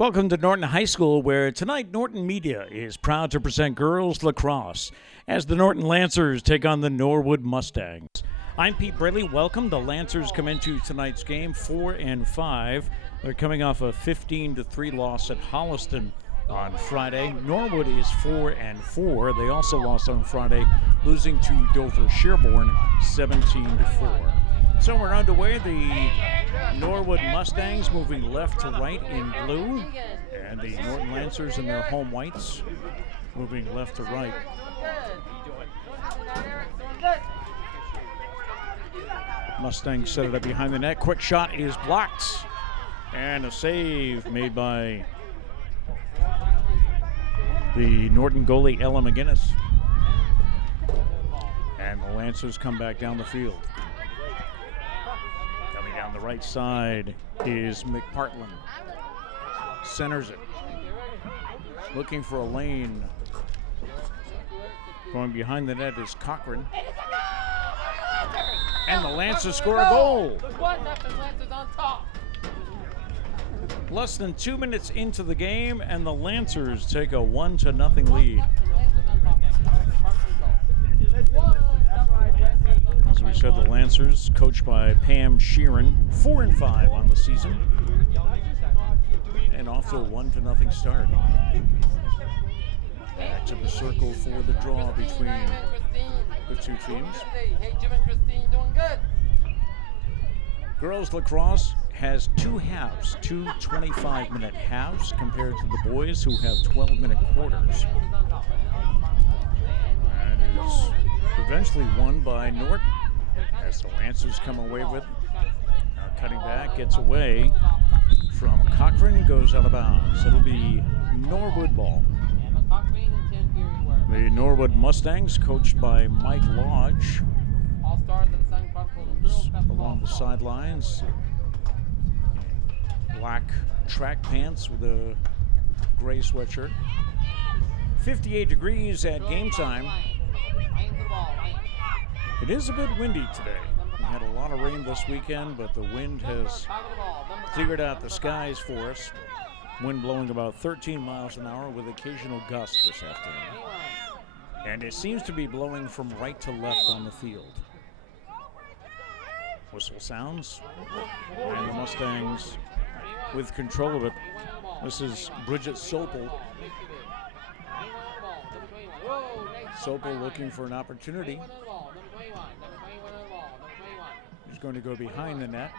Welcome to Norton High School, where tonight Norton Media is proud to present girls lacrosse as the Norton Lancers take on the Norwood Mustangs. I'm Pete Braley. Welcome. The Lancers come into tonight's game 4-5. They're coming off a 15-3 loss at Holliston on Friday. Norwood is 4-4. They also lost on Friday, losing to Dover Sherborne 17-4. So we're underway. The Norwood Mustangs moving left to right in blue, and the Norton Lancers in their home whites moving left to right. Mustangs set it up behind the net. Quick shot is blocked, and a save made by the Norton goalie, Ella McGinnis. And the Lancers come back down the field. Coming down the right side is McPartland. Centers it. Looking for a lane. Going behind the net is Cochran. And the Lancers score a goal. Less than 2 minutes into the game, and the Lancers take a 1-0 lead. As we said, the Lancers, coached by Pam Sheeran, 4-5 on the season, and off to a 1-0 start. Back to the circle for the draw between the two teams. Girls lacrosse has two halves, two 25-minute halves, compared to the boys who have 12-minute quarters. And is eventually won by Norton as the Lancers come away with. Now cutting back, gets away from Cochran, goes out of bounds. It'll be Norwood ball. The Norwood Mustangs, coached by Mike Lodge, along the sidelines. Black track pants with a gray sweatshirt. 58 degrees at game time. It is a bit windy today. We had a lot of rain this weekend, but the wind has cleared out the skies for us. Wind blowing about 13 miles an hour with occasional gusts this afternoon. And it seems to be blowing from right to left on the field. Whistle sounds, and the Mustangs with control of it. This is Bridget Sopel. Sopel looking for an opportunity. He's going to go behind the net.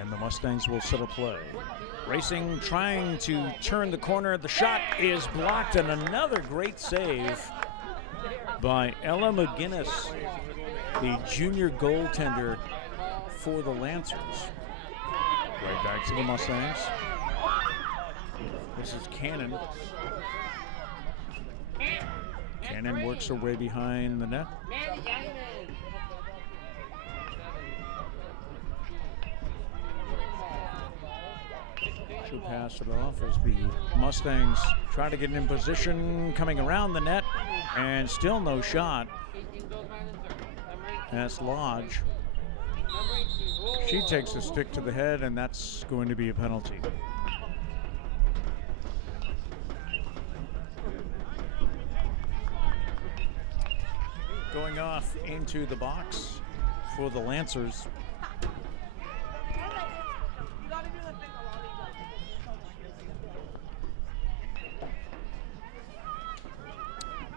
And the Mustangs will set a play. Racing, trying to turn the corner. The shot is blocked, and another great save by Ella McGinnis, the junior goaltender for the Lancers. Right back to the Mustangs. This is Cannon. Cannon works her way behind the net. She'll pass it off as the Mustangs try to get in position, coming around the net, and still no shot. That's Lodge. She takes a stick to the head, and that's going to be a penalty. Going off into the box for the Lancers.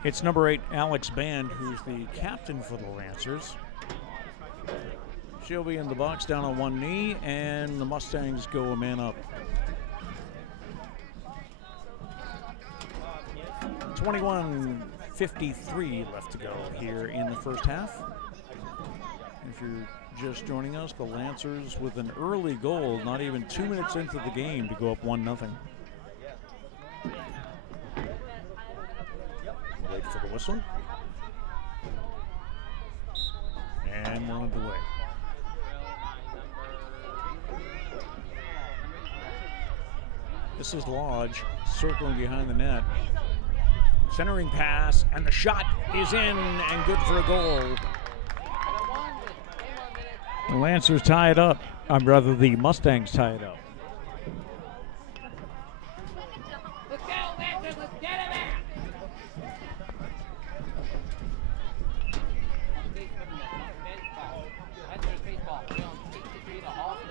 It's number 8, Alex Band, who's the captain for the Lancers. She'll be in the box down on one knee, and the Mustangs go a man up. 21:53 left to go here in the first half. If you're just joining us, the Lancers with an early goal, not even 2 minutes into the game, to go up 1-0. Wait for the whistle. And we're underway. This is Lodge circling behind the net. Centering pass, and the shot is in and good for a goal. The Lancers tie it up. Rather, the Mustangs tie it up.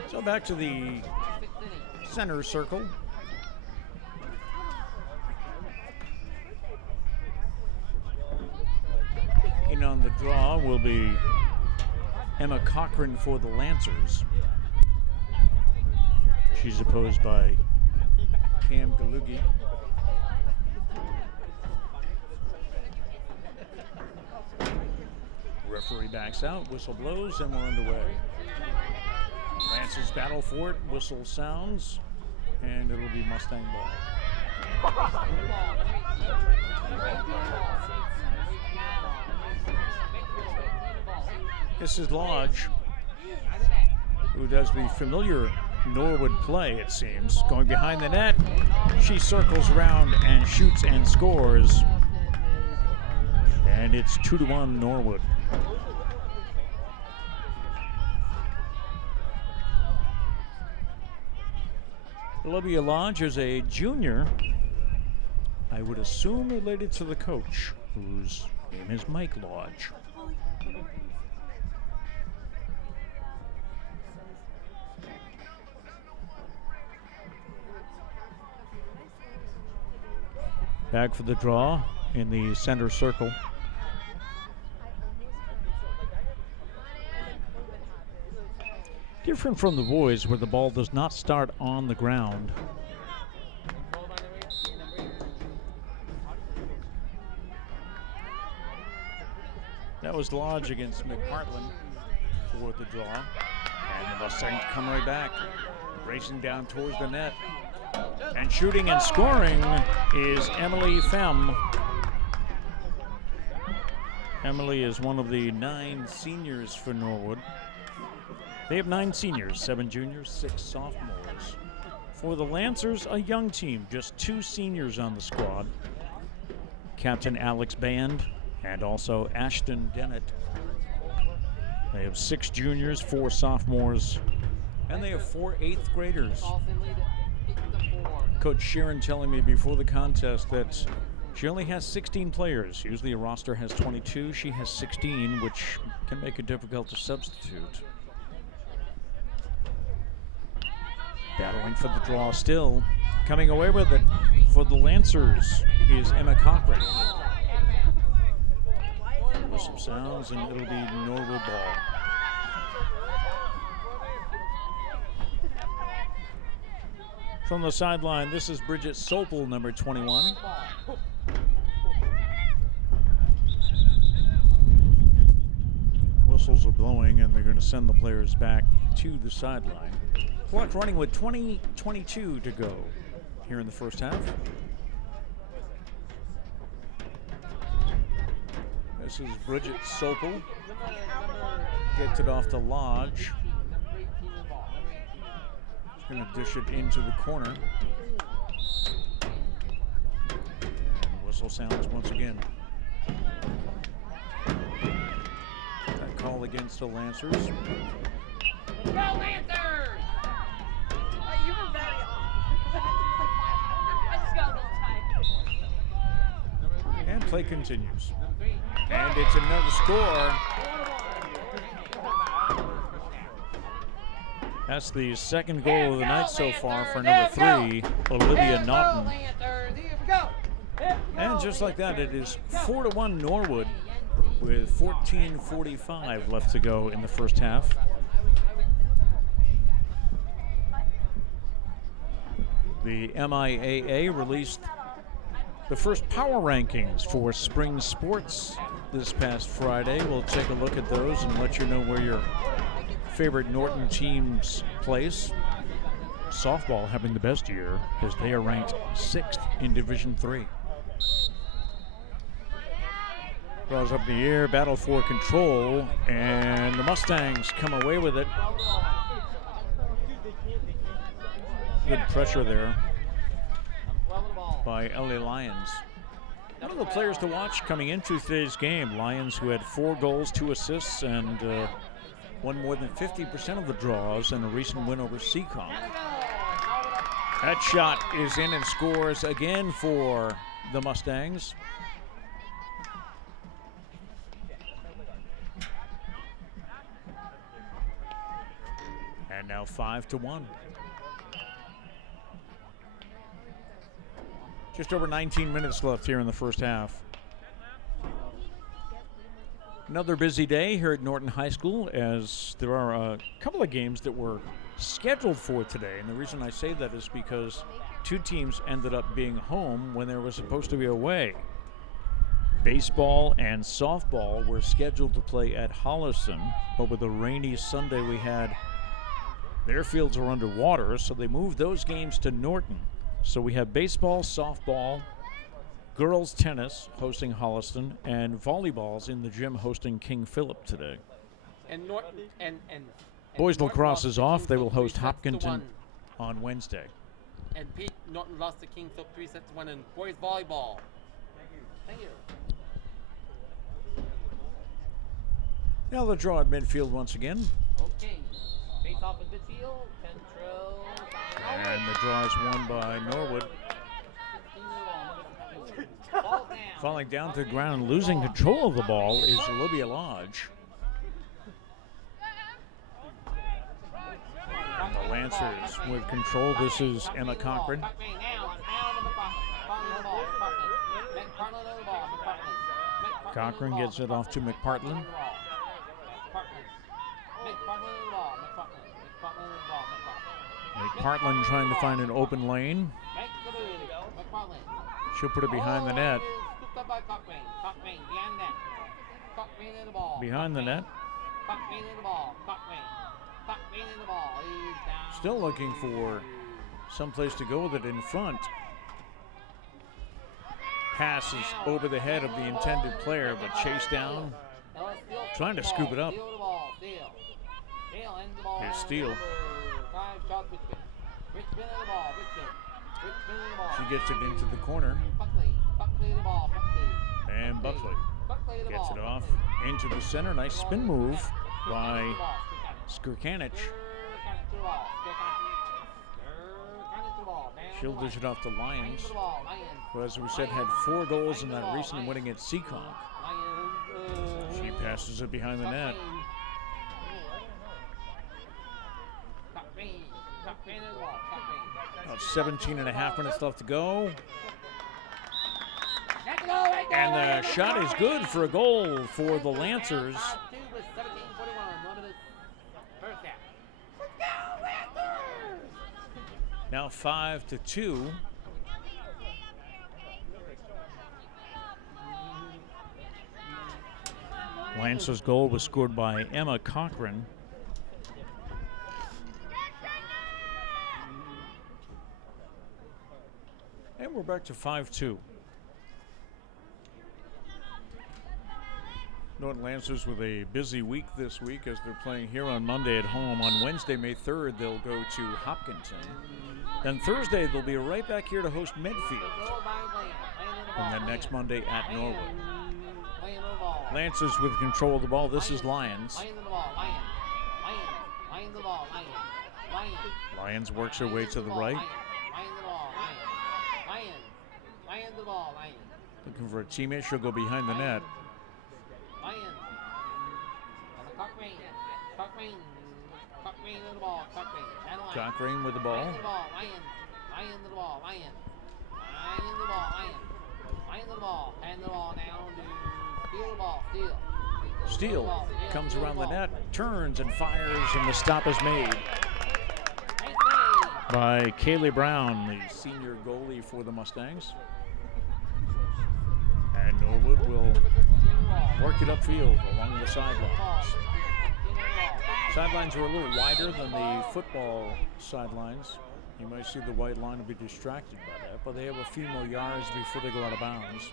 So back to the center circle. In on the draw will be Emma Cochran for the Lancers. She's opposed by Cam Galugi. Referee backs out, whistle blows, and we're underway. Lancers battle for it, whistle sounds, and it'll be Mustang ball. This is Lodge, who does the familiar Norwood play, it seems. Going behind the net, she circles around and shoots and scores. And it's 2-1 Norwood. Olivia Lodge is a junior, I would assume related to the coach, whose name is Mike Lodge. Back for the draw in the center circle. Different from the boys, where the ball does not start on the ground. That was Lodge against McPartland for the draw. And the Mustangs come right back, racing down towards the net. And shooting and scoring is Emily Femme. Emily is one of the 9 seniors for Norwood. They have 9 seniors, 7 juniors, 6 sophomores. For the Lancers, a young team, just 2 seniors on the squad. Captain Alex Band and also Ashton Dennett. They have 6 juniors, 4 sophomores, and they have 4 8th graders. Coach Sharon telling me before the contest that she only has 16 players. Usually a roster has 22. She has 16, which can make it difficult to substitute. Battling for the draw still. Coming away with it for the Lancers is Emma Cochran. Whistle sounds and it'll be Norwood ball. From the sideline, this is Bridget Sopel, number 21. Whistles are blowing, and they're going to send the players back to the sideline. Clock running with 20:22 to go here in the first half. This is Bridget Sopel. Gets it off to Lodge. Going to dish it into the corner. And whistle sounds once again. That call against the Lancers. Go Lancers! You were very off. I just got a little tired. And play continues. And it's another score. That's the second goal of the night so far for number 3, Olivia Norton. And just like that, it is 4-1 Norwood with 14:45 left to go in the first half. The MIAA released the first power rankings for spring sports this past Friday. We'll take a look at those and let you know where your favorite Norton teams place. Softball having the best year as they are ranked 6th in Division 3. Draws up in the air, battle for control, and the Mustangs come away with it. Good pressure there by LA Lions. One of the players to watch coming into today's game, Lions, who had 4 goals, 2 assists, and won more than 50% of the draws in a recent win over Seacon. That shot is in and scores again for the Mustangs. And now 5-1. Just over 19 minutes left here in the first half. Another busy day here at Norton High School, as there are a couple of games that were scheduled for today. And the reason I say that is because two teams ended up being home when they were supposed to be away. Baseball and softball were scheduled to play at Holliston, but with a rainy Sunday we had, their fields are underwater, so they moved those games to Norton. So we have baseball, softball, girls tennis hosting Holliston, and volleyballs in the gym hosting King Philip today. And Norton and Boys Norton lacrosse lost is to off. King They will Philip host 3 sets to Hopkinton 1. on Wednesday. And Pete Norton lost to King Philip 3-1 in boys volleyball. Thank you. Now the draw at midfield once again. Okay. Face off at midfield. Control. And the draw is won by Norwood. Falling down to the ground and losing control of the ball is Olivia Lodge. And the Lancers with control. This is Emma Cochran. Cochran gets it off to McPartland. McPartland trying to find an open lane. She'll put it behind the net. Behind the net. Still looking for someplace to go with it in front. Passes over the head of the intended player, but chased down. Trying to scoop it up. Here's Steele. She gets it into the corner. And Buckley gets it off into the center. Nice spin move by Skirkanich. She'll dish it off to Lyons, who, as we said, had 4 goals in that recent winning at Seacon. She passes it behind the net. About 17 and a half minutes left to go. And the shot is good for a goal for the Lancers. Now 5-2. Lancers' goal was scored by Emma Cochran. And we're back to 5-2. Norton Lancers with a busy week this week as they're playing here on Monday at home. On Wednesday, May 3rd, they'll go to Hopkinton. Then Thursday, they'll be right back here to host Medfield. And then next Monday at Norwood. Lancers with control of the ball. This is Lyons. Lyons works her way to the right. Looking for a teammate. She'll go behind the net. Cochran with the ball. Steele comes around the net, turns and fires, and the stop is made by Kaylee Brown, the senior goalie for the Mustangs. And Norwood will work it upfield along the sidelines. Sidelines are a little wider than the football sidelines. You might see the white line and be distracted by that, but they have a few more yards before they go out of bounds.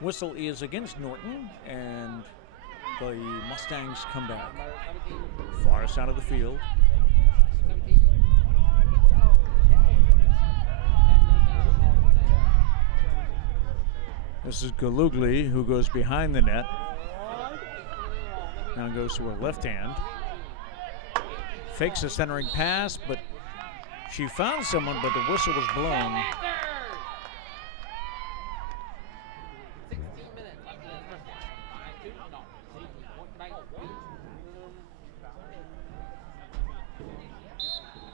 Whistle is against Norton, and the Mustangs come back. Far side of the field. This is Galugli, who goes behind the net. Now goes to her left hand. Fakes a centering pass, but she found someone, but the whistle was blown. 16 minutes left in the first half. 5-2. No.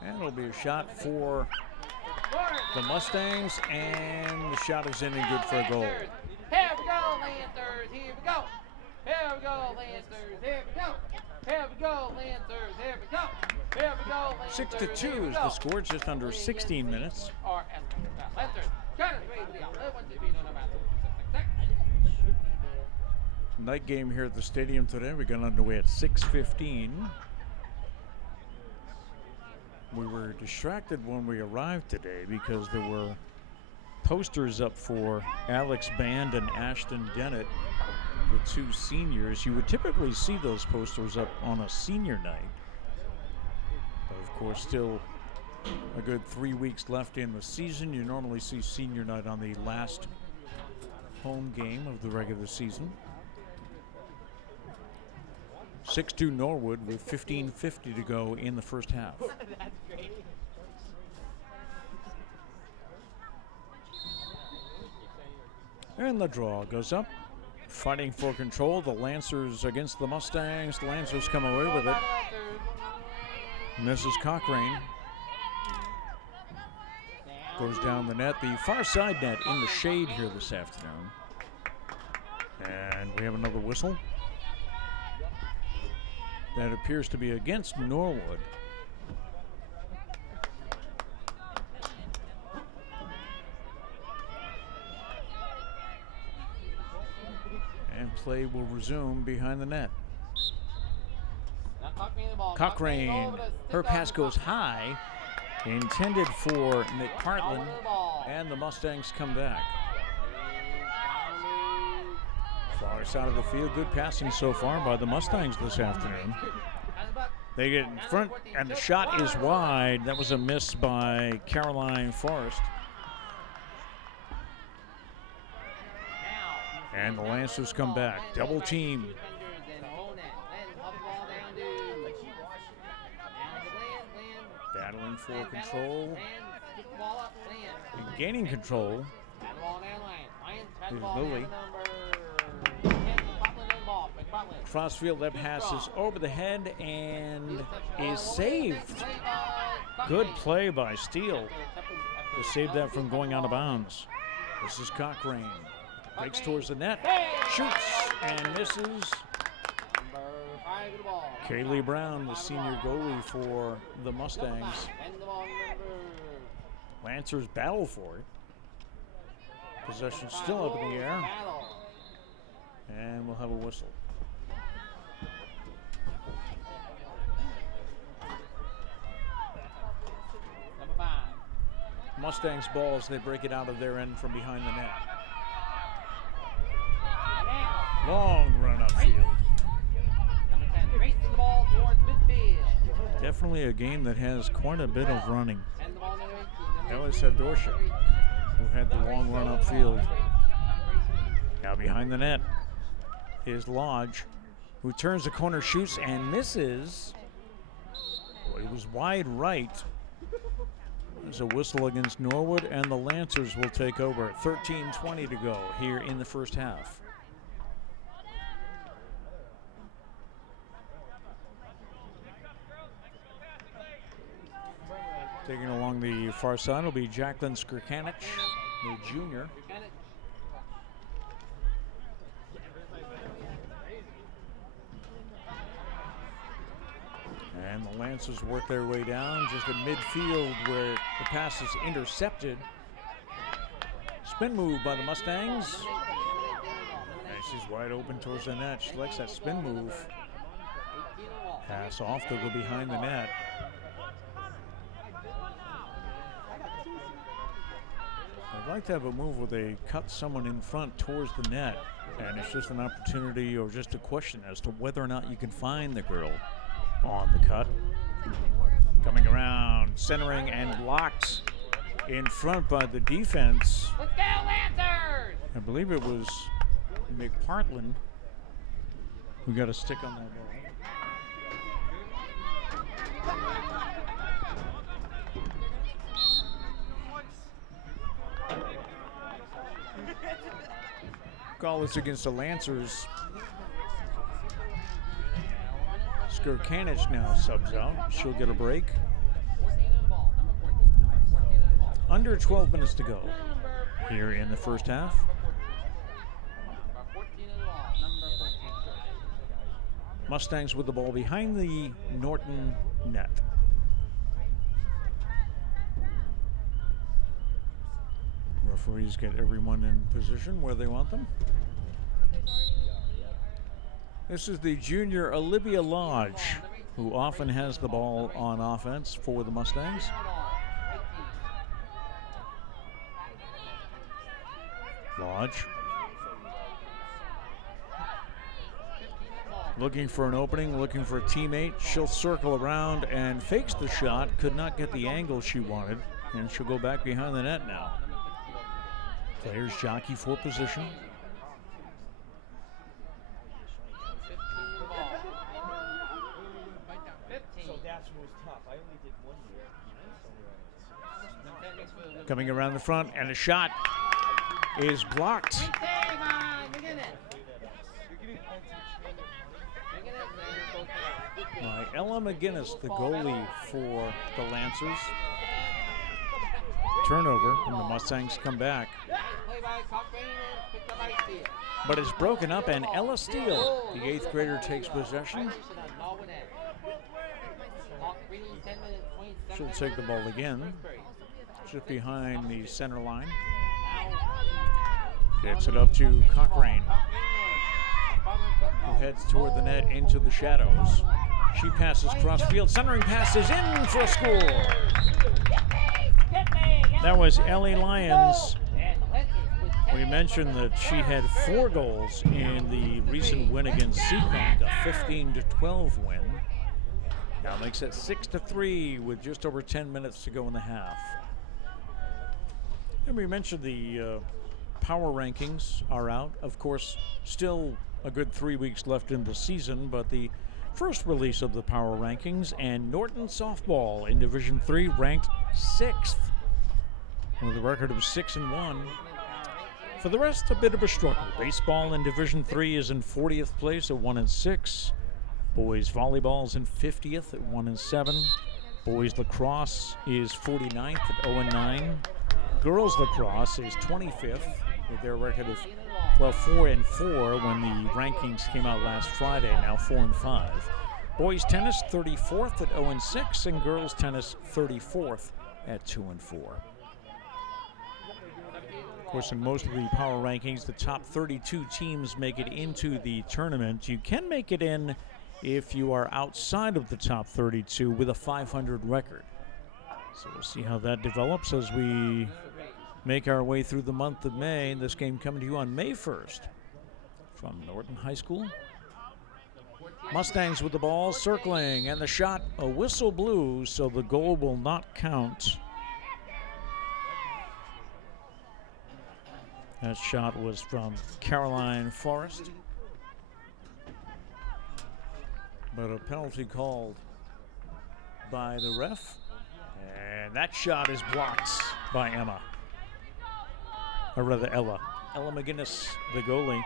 And it'll be a shot for the Mustangs, and the shot is in and good for a goal. Here we go, Lancers. Here we go. Here we go, Lancers. Here we go. Here we go, Lancers. Here we go. Here we go, Lancers. 6-2 is the score, just under 16 minutes. Lancers. Night game here at the stadium today. We got underway at 6:15. We were distracted when we arrived today because there were posters up for Alex Band and Ashton Dennett, the two seniors. You would typically see those posters up on a senior night. But of course, still a good 3 weeks left in the season. You normally see senior night on the last home game of the regular season. 6-2 Norwood with 15:50 to go in the first half. That's great. And the draw goes up. Fighting for control. The Lancers against the Mustangs. The Lancers come away with it. Mrs. Cochrane goes down the net. The far side net in the shade here this afternoon. And we have another whistle. That appears to be against Norwood. And play will resume behind the net. Cochrane, her pass goes high, intended for McPartland, and the Mustangs come back. Far side of the field, good passing so far by the Mustangs this afternoon. They get in front, and the shot is wide. That was a miss by Caroline Forrest. And the Lancers come back. Double team. Battling for control. And gaining control is Lily. Crossfield, that pass is over the head and is saved. Good play by Steele to save that from going out of bounds. This is Cochrane. Breaks towards the net, shoots and misses. Kaylee Brown, the senior goalie for the Mustangs. Lancers battle for it. Possession still up in the air. And we'll have a whistle. Number 5. Mustangs ball as they break it out of their end from behind the net. Long run upfield. Number 10 racing the ball towards midfield. Definitely a game that has quite a bit of running. And the ball number 18. That was Sadorsha, who had the long run upfield. Now behind the net is Lodge, who turns the corner, shoots, and misses. Well, it was wide right. There's a whistle against Norwood, and the Lancers will take over. 13:20 to go here in the first half. Taking along the far side will be Jacqueline Skrikanich, the junior. And the Lancers work their way down just at midfield where the pass is intercepted. Spin move by the Mustangs. And she's wide open towards the net. She likes that spin move. Pass off to go behind the net. I'd like to have a move where they cut someone in front towards the net, and it's just an opportunity or just a question as to whether or not you can find the girl on the cut. Coming around, centering, and blocked in front by the defense. Let's go, Lancers! I believe it was McPartland We got a stick on that ball. Call is against the Lancers. Skirkanich now subs out. She'll get a break. Under 12 minutes to go here in the first half. Mustangs with the ball behind the Norton net. Referees get everyone in position where they want them. This is the junior Olivia Lodge, who often has the ball on offense for the Mustangs. Lodge looking for an opening, looking for a teammate. She'll circle around and fakes the shot. Could not get the angle she wanted, and she'll go back behind the net now. Players jockey for position. Coming around the front, and a shot is blocked by Ella McGinnis, the goalie for the Lancers. Turnover, and the Mustangs come back. But it's broken up, and Ella Steele, the 8th grader, takes possession. She'll take the ball again, just behind the center line. Gets it up to Cochrane, who heads toward the net into the shadows. She passes cross field, centering pass is in for a score. That was Ellie Lyons. We mentioned that she had 4 goals in the recent win against Seekonk, a 15-12 win. Now makes it 6-3 with just over 10 minutes to go in the half. And we mentioned the power rankings are out. Of course, still a good 3 weeks left in the season, but the first release of the power rankings, and Norton softball in Division 3 ranked 6th with a record of 6-1. For the rest, a bit of a struggle. Baseball in Division 3 is in 40th place at 1-6. Boys volleyball is in 50th at 1-7. Boys lacrosse is 49th at 0-9. Girls lacrosse is 25th with their record of, well, 4-4 when the rankings came out last Friday, now 4-5. Boys tennis 34th at 0-6, and girls tennis 34th at 2-4. Of course, in most of the power rankings, the top 32 teams make it into the tournament. You can make it in if you are outside of the top 32 with a 500 record. So we'll see how that develops as we make our way through the month of May. This game coming to you on May 1st from Norton High School. Mustangs with the ball, circling, and the shot, a whistle blew, so the goal will not count. That shot was from Caroline Forrest, but a penalty called by the ref, and that shot is blocked by Emma, or rather Ella McGinnis, the goalie.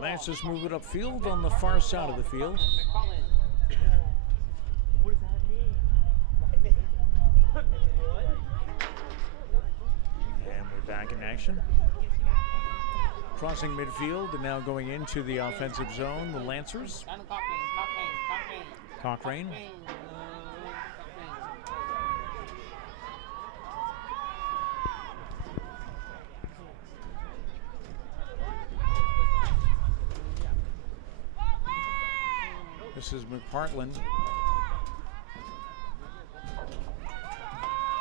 Lancers move it upfield on the far side of the field. And we're back in action. Crossing midfield and now going into the offensive zone, the Lancers. Cochrane. This is McPartland.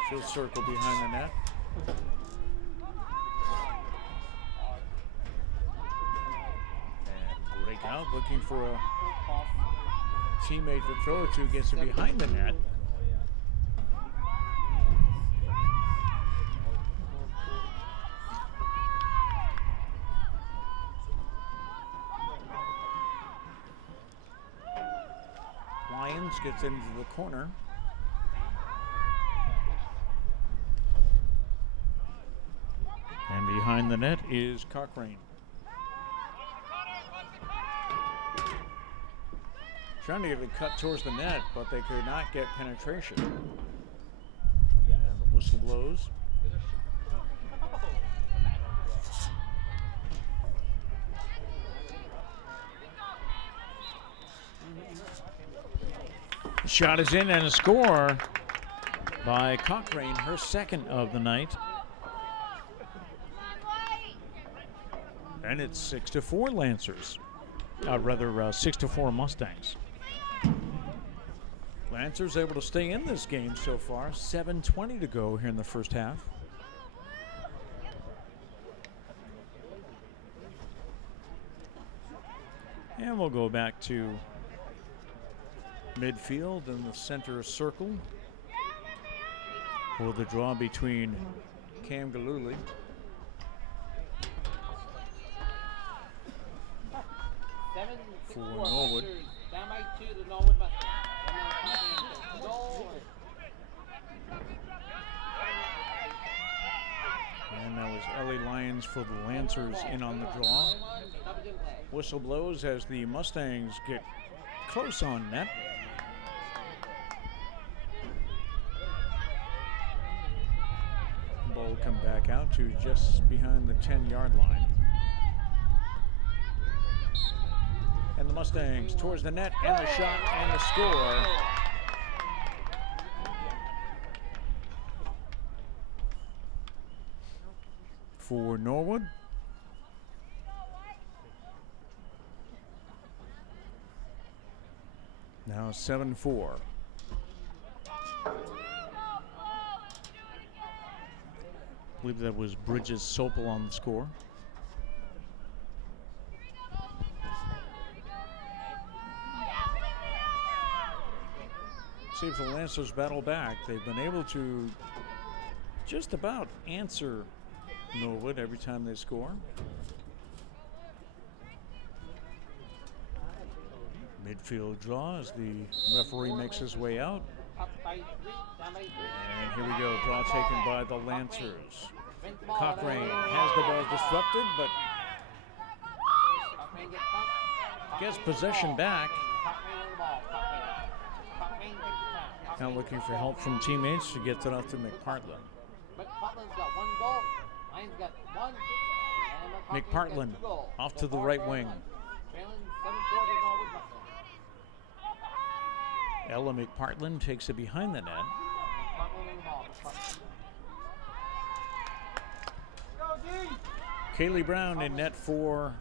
She'll circle behind the net. And break out, looking for a teammate to throw it to, gets it behind the net. Lyons gets into the corner. And behind the net is Cochrane. Trying to get it cut towards the net, but they could not get penetration. And the whistle blows. The shot is in and a score by Cochrane, her second of the night. And it's 6-4 Lancers. Rather, 6-4 Mustangs. Lancers able to stay in this game so far. 7:20 to go here in the first half. And we'll go back to midfield in the center circle for the draw between Cam Galuli for Norwood. Down by 2 to Norwood Mustangs. Goal. And that was Ellie Lyons for the Lancers in on the draw. Whistle blows as the Mustangs get close on net. Ball will come back out to just behind the 10-yard line. And the Mustangs towards the net, and the shot, and the score. For Norwood. Now 7-4. I believe that was Bridges Sopel on the score. See if the Lancers battle back. They've been able to just about answer Norwood every time they score. Midfield draw as the referee makes his way out. And here we go, draw taken by the Lancers. Cochrane has the ball disrupted, but gets possession back. Now looking for help from teammates to get it off to McPartland. McPartland's got 1 goal. Lyons got 1. McPartland off to the right wing. Ella McPartland takes it behind the net. Kaylee Brown in net for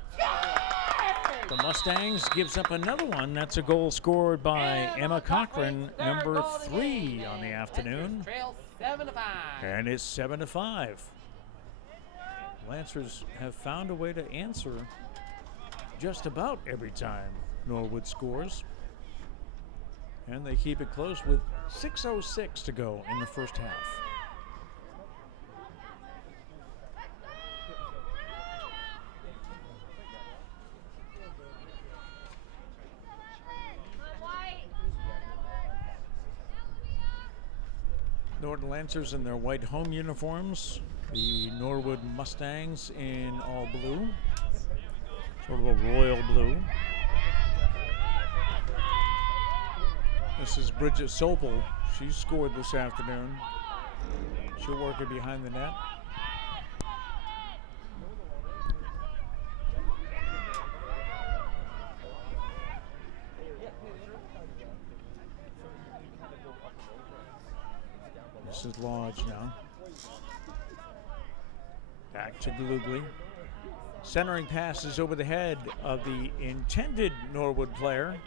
the Mustangs. Gives up another one. That's a goal scored by Emma Cochrane, number 3 on the afternoon. And it's 7-5. Lancers have found a way to answer just about every time Norwood scores. And they keep it close with 6:06 to go in the first half. Norton Lancers in their white home uniforms. The Norwood Mustangs in all blue. Sort of a royal blue. This is Bridget Sopel. She scored this afternoon. She'll work it behind the net. This is Lodge now. Back to Glugly. Centering passes over the head of the intended Norwood player.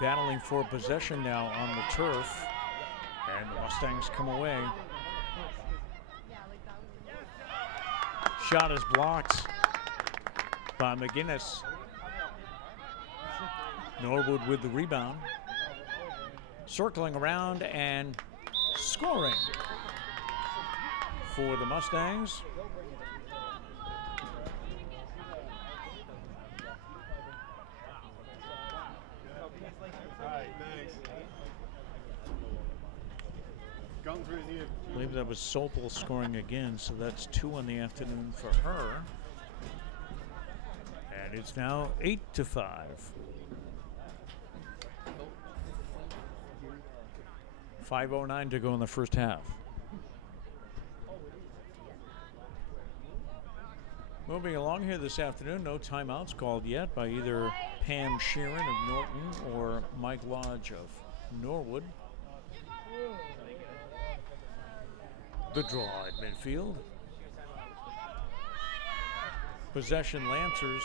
Battling for possession now on the turf. And the Mustangs come away. Shot is blocked by McGinnis. Norwood with the rebound. Circling around and scoring for the Mustangs. All right, thanks. I believe that was Sopel scoring again, so that's 2 on the afternoon for her. And it's now 8-5. 5:09 to go in the first half. Moving along here this afternoon, no timeouts called yet by either Pam Sheeran of Norton or Mike Lodge of Norwood. The draw at midfield. Possession Lancers.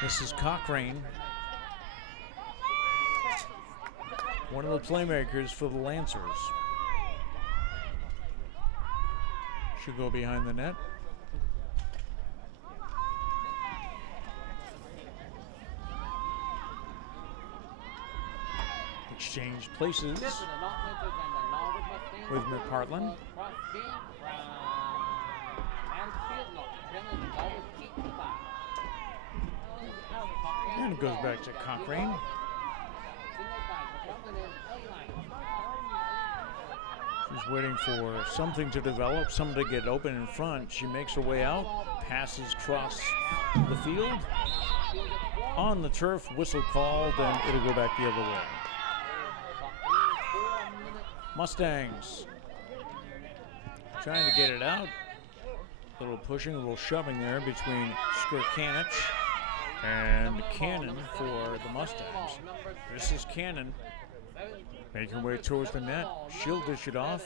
This is Cochrane, one of the playmakers for the Lancers. Should go behind the net. Exchange places with McPartland. And it goes back to Cochrane. She's waiting for something to develop, something to get open in front. She makes her way out, passes across the field. On the turf, whistle called, and it'll go back the other way. Mustangs trying to get it out. A little pushing, a little shoving there between Skirkanich and Cannon for the Mustangs. This is Cannon making her way towards the net. She'll dish it off.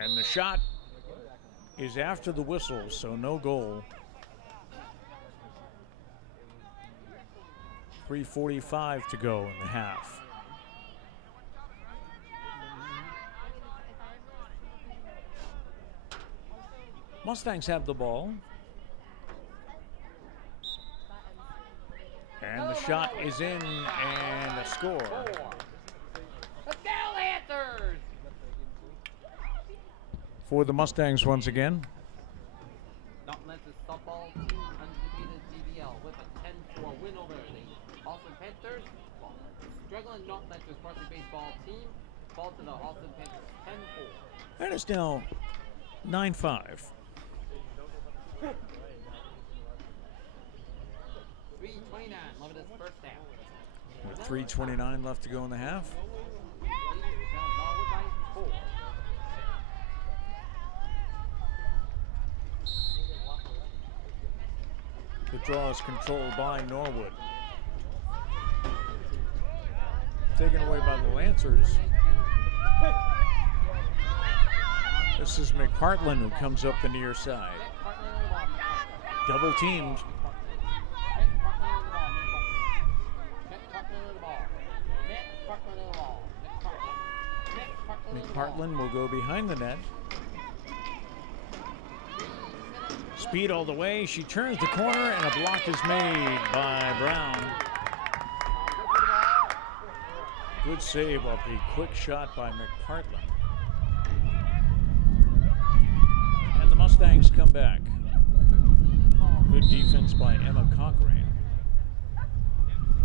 And the shot is after the whistle, so no goal. 3:45 to go in the half. Mustangs have the ball. And the shot is in and a score. Let's go, Lancers! For the Mustangs once again. Norton Lancers softball team undefeated DBL with a 10-4 win over the Austin Panthers. Struggling Norton Lancers varsity baseball team fall to the Austin Panthers 10-4. And it's now 9-5. 3:29 left in this first half. With 3:29 left to go in the half. Norwood by 4. The draw is controlled by Norwood. Taken away by the Lancers. This is McPartland who comes up the near side. Double teamed. McPartland will go behind the net. Speed all the way. She turns the corner and a block is made by Brown. Good save off the quick shot by McPartland. And the Mustangs come back. Good defense by Emma Cochrane.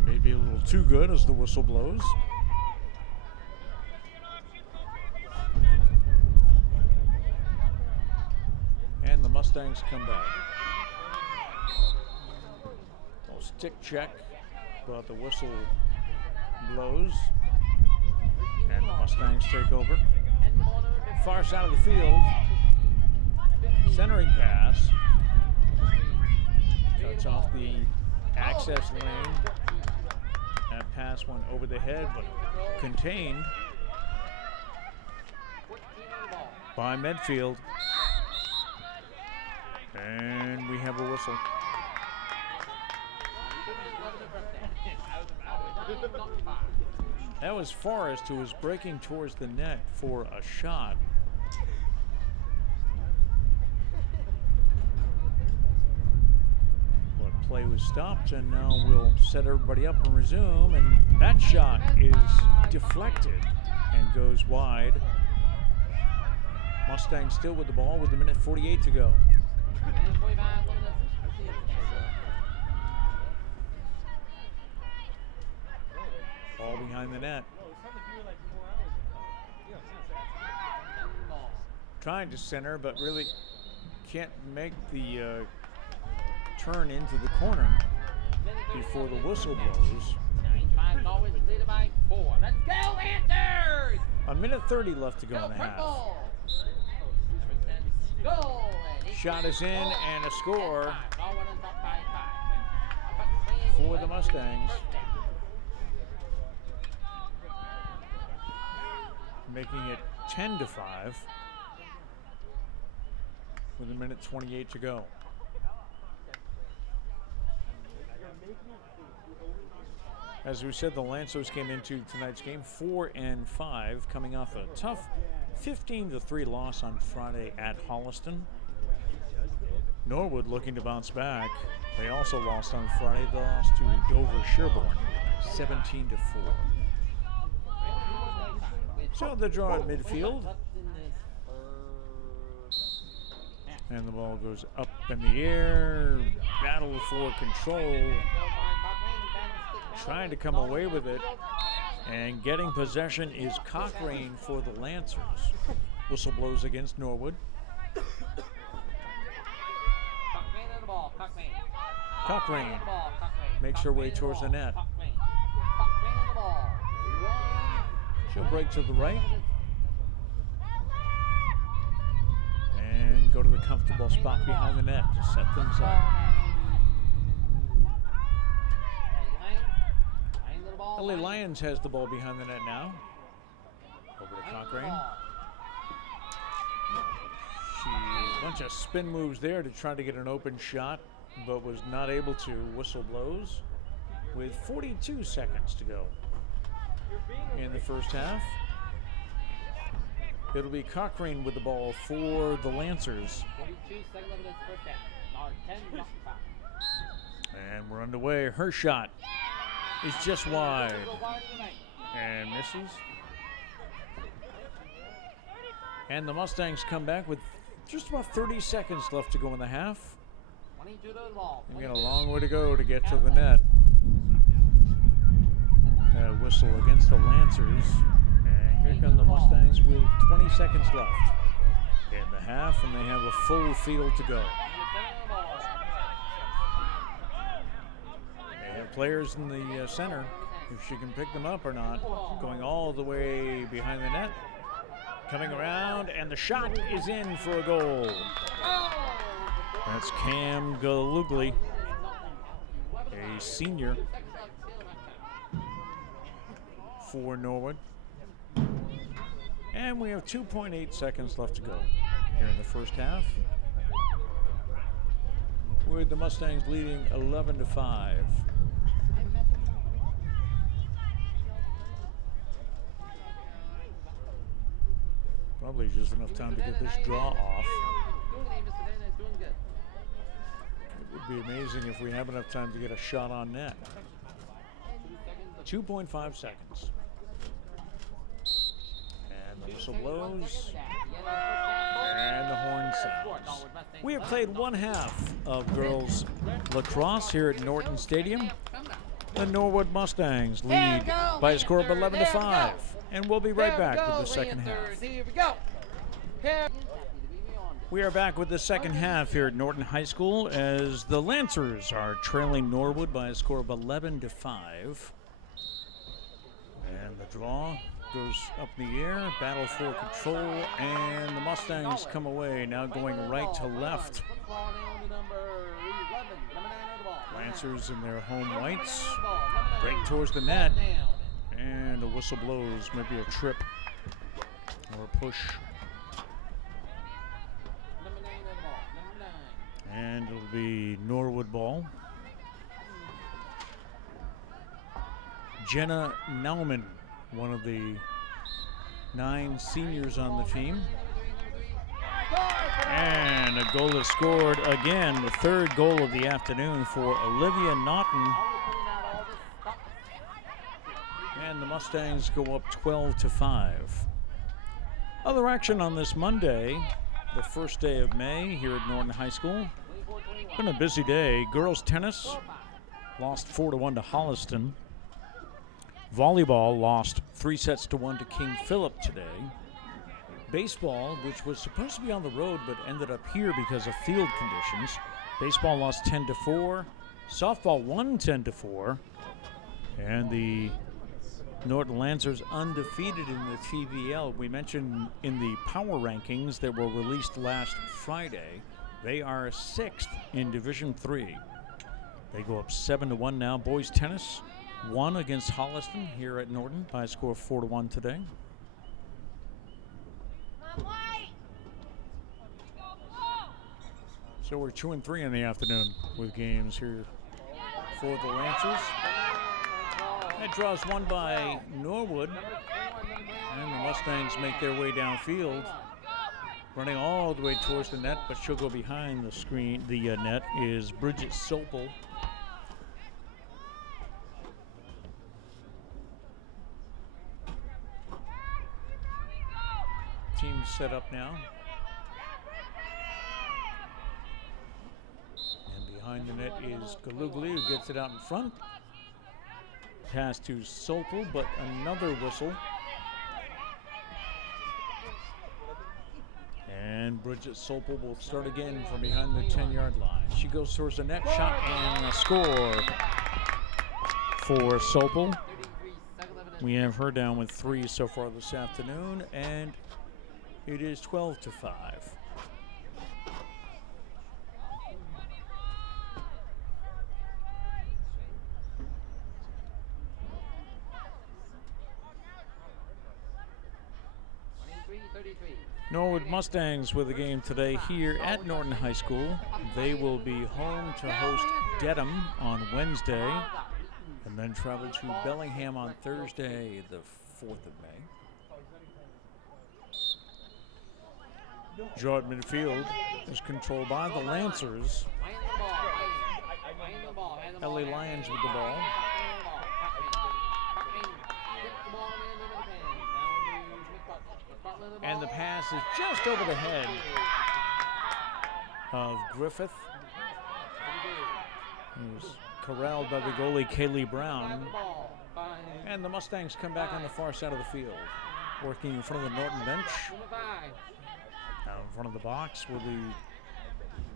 Maybe a little too good as the whistle blows. And the Mustangs come back. Little stick check, but the whistle blows. And the Mustangs take over. Far side of the field. Centering pass. Cuts off the access lane. That pass went over the head, but contained by Medfield. And we have a whistle. That was Forrest, who was breaking towards the net for a shot. But play was stopped, and now we'll set everybody up and resume. And that shot is deflected and goes wide. Mustangs still with the ball with a minute 48 to go. Ball behind the net. trying to center, but really can't make the turn into the corner before the whistle blows. 9-5 Norwood leaded by 4. Let's go, Lancers! A minute 30 left to go in the half. Purple! Goal! Shot is in and a score Norwood on top by 5. for the Mustangs, making it 10-5 with a minute 28 to go. As we said, the Lancers came into tonight's game 4-5, coming off a tough 15-3 loss on Friday at Holliston. Norwood looking to bounce back. They also lost on Friday. They lost to Dover Sherborne 17-4. So the draw at midfield. And the ball goes up in the air. Battle for control. Trying to come away with it. And getting possession is Cochrane for the Lancers. Whistle blows against Norwood. Cochrane makes her way towards the net. She'll break to the right. And go to the comfortable spot behind the net to set things up. LA Lions has the ball behind the net now. Over to Cochrane. A bunch of spin moves there to try to get an open shot, but was not able to. Whistle blows with 42 seconds to go in the first half. It'll be Cochrane with the ball for the Lancers. 42 seconds of this first half. 10 And we're underway. Her shot is just wide and misses. And the Mustangs come back with just about 30 seconds left to go in the half. We've got a long way to go to get to the net. Whistle against the Lancers. And here come the Mustangs with 20 seconds left in the half, and they have a full field to go. They have players in the center, if she can pick them up or not, going all the way behind the net. Coming around, and the shot is in for a goal. That's Cam Galugli, a senior for Norwood. And we have 2.8 seconds left to go here in the first half, with the Mustangs leading 11-5. Probably just enough time to get this draw off. It would be amazing if we have enough time to get a shot on net. 2.5 seconds. And the whistle blows. And the horn sounds. We have played one half of girls lacrosse here at Norton Stadium. The Norwood Mustangs lead by a score of 11-5. And we'll be right back with the second half. Here we go. We are back with the second half here at Norton High School as the Lancers are trailing Norwood by a score of 11-5. And the draw goes up in the air, battle for control, and the Mustangs come away, now going right to left. Lancers in their home whites break towards the net, and the whistle blows, maybe a trip or a push. And it'll be Norwood ball. Jenna Nauman, one of the 9 seniors on the team. And a goal is scored again, the third goal of the afternoon for Olivia Norton. And the Mustangs go up 12-5. Other action on this Monday, the first day of May here at Norton High School. Been a busy day. Girls tennis lost 4-1 to Holliston. Volleyball lost 3-1 to King Philip today. Baseball, which was supposed to be on the road but ended up here because of field conditions. Baseball lost 10-4. Softball won 10-4. And the Norton Lancers undefeated in the TVL. We mentioned in the power rankings that were released last Friday, they are 6th in Division III. They go up 7-1 now. Boys tennis won against Holliston here at Norton by a score of 4-1 today. So we're 2 and 3 in the afternoon with games here for the Lancers. That draws one by Norwood, and the Mustangs make their way downfield, running all the way towards the net, but she'll go behind the net is Bridget Sopel. Team's set up now. And behind the net is Galugli, who gets it out in front. Pass to Sopel, but another whistle. And Bridget Sopel will start again from behind the 10-yard line. She goes towards the net, shot, and a score for Sopel. We have her down with 3 so far this afternoon, and it is 12-5. Norwood Mustangs with a game today here at Norton High School. They will be home to host Dedham on Wednesday and then travel to Bellingham on Thursday, the 4th of May. Draw at midfield is controlled by the Lancers. LA Lions with the ball. And the pass is just over the head of Griffith, who's corralled by the goalie Kaylee Brown. And the Mustangs come back on the far side of the field, working in front of the Norton bench. Now in front of the box where the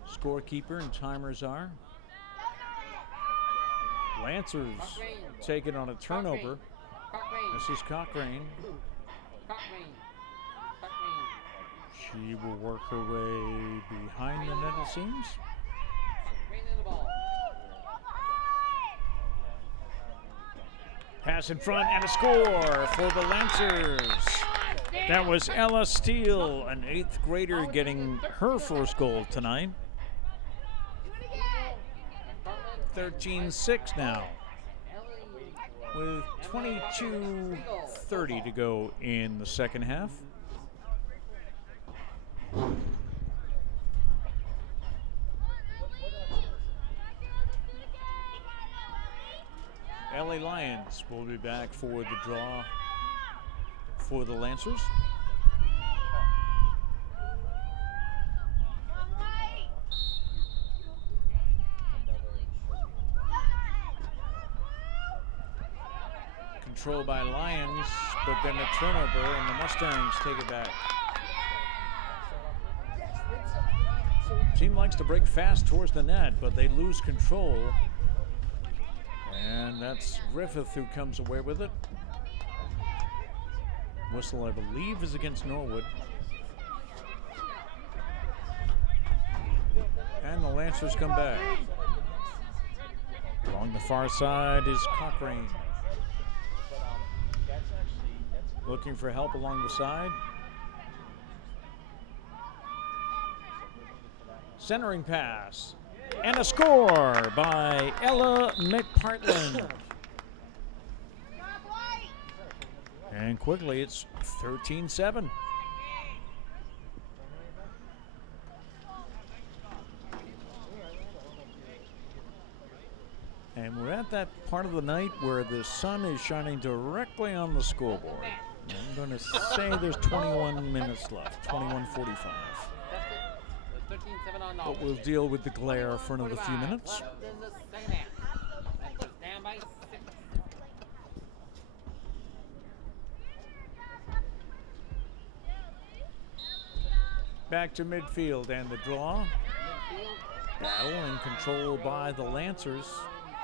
scorekeeper and timers are. Lancers take it on a turnover. This is Cochrane. She will work her way behind the net, it seems. Pass in front and a score for the Lancers. That was Ella Steele, an 8th grader, getting her first goal tonight. 13-6 now, with 22:30 to go in the second half. LA Lions will be back for the draw for the Lancers. Controlled by Lions, but then a turnover, and the Mustangs take it back. Team likes to break fast towards the net, but they lose control. And that's Griffith who comes away with it. Whistle, I believe, is against Norwood. And the Lancers come back. Along the far side is Cochrane. Looking for help along the side. Centering pass. And a score by Ella McPartland. And quickly, it's 13-7. And we're at that part of the night where the sun is shining directly on the scoreboard. I'm going to say there's 21 minutes left, 21:45. But we'll deal with the glare for another few minutes. Back to midfield and the draw. Midfield. Battle and control by the Lancers.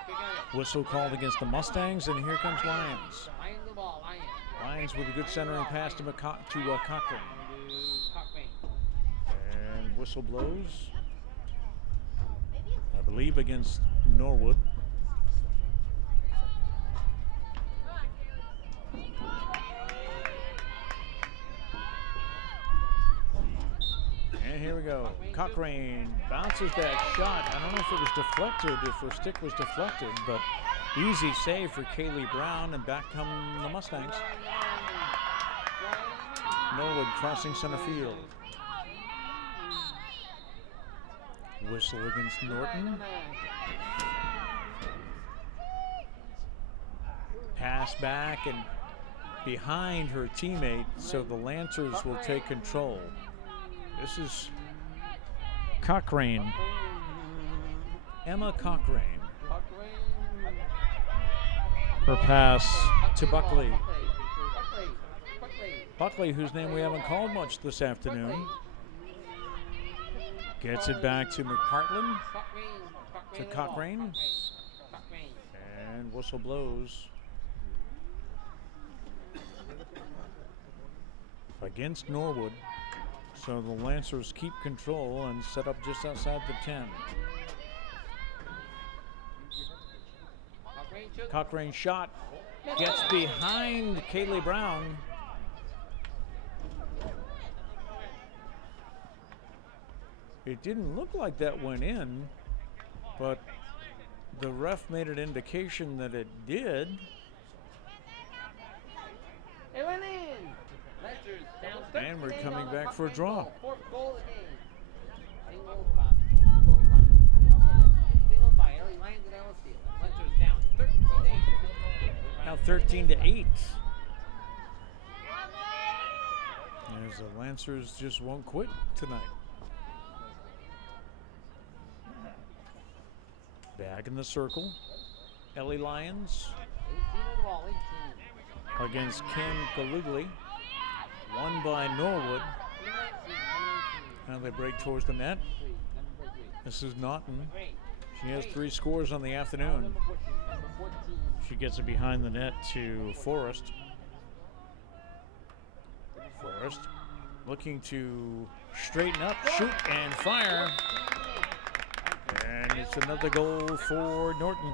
Big on it. Whistle called against the Mustangs, and here comes Lions. Lions the ball. Lions. Lions with a good centering pass to Cochrane. Cochrane. And whistle blows. I believe against Norwood. And here we go. Cochrane bounces that shot. I don't know if it was deflected, if her stick was deflected, but easy save for Kaylee Brown, and back come the Mustangs. Norwood crossing center field. Whistle against Norton. Pass back and behind her teammate, so the Lancers will take control. This is Cochrane. Emma Cochrane. Her pass to Buckley. Buckley, whose name we haven't called much this afternoon. Gets it back to McPartland. To Cochrane. And whistle blows. Against Norwood. So the Lancers keep control and set up just outside the 10. Cochrane shot. Gets behind Kaylee Brown. It didn't look like that went in, but the ref made an indication that it did. It went in. Lancers down And we're coming back for a draw. Fourth goal of the game. Single by Ellie Lions and Ellis Field. Lancers down 13-8. Now 13-8. As the Lancers just won't quit tonight. Back in the circle. Ellie Lyons 18 on the ball, 18. against Kim Galugli. Won by Norwood. Now they break towards the net. This is Norton. She has 3 scores on the afternoon. She gets it behind the net to Forrest. Forrest looking to straighten up, shoot, and fire. And it's another goal for Norton.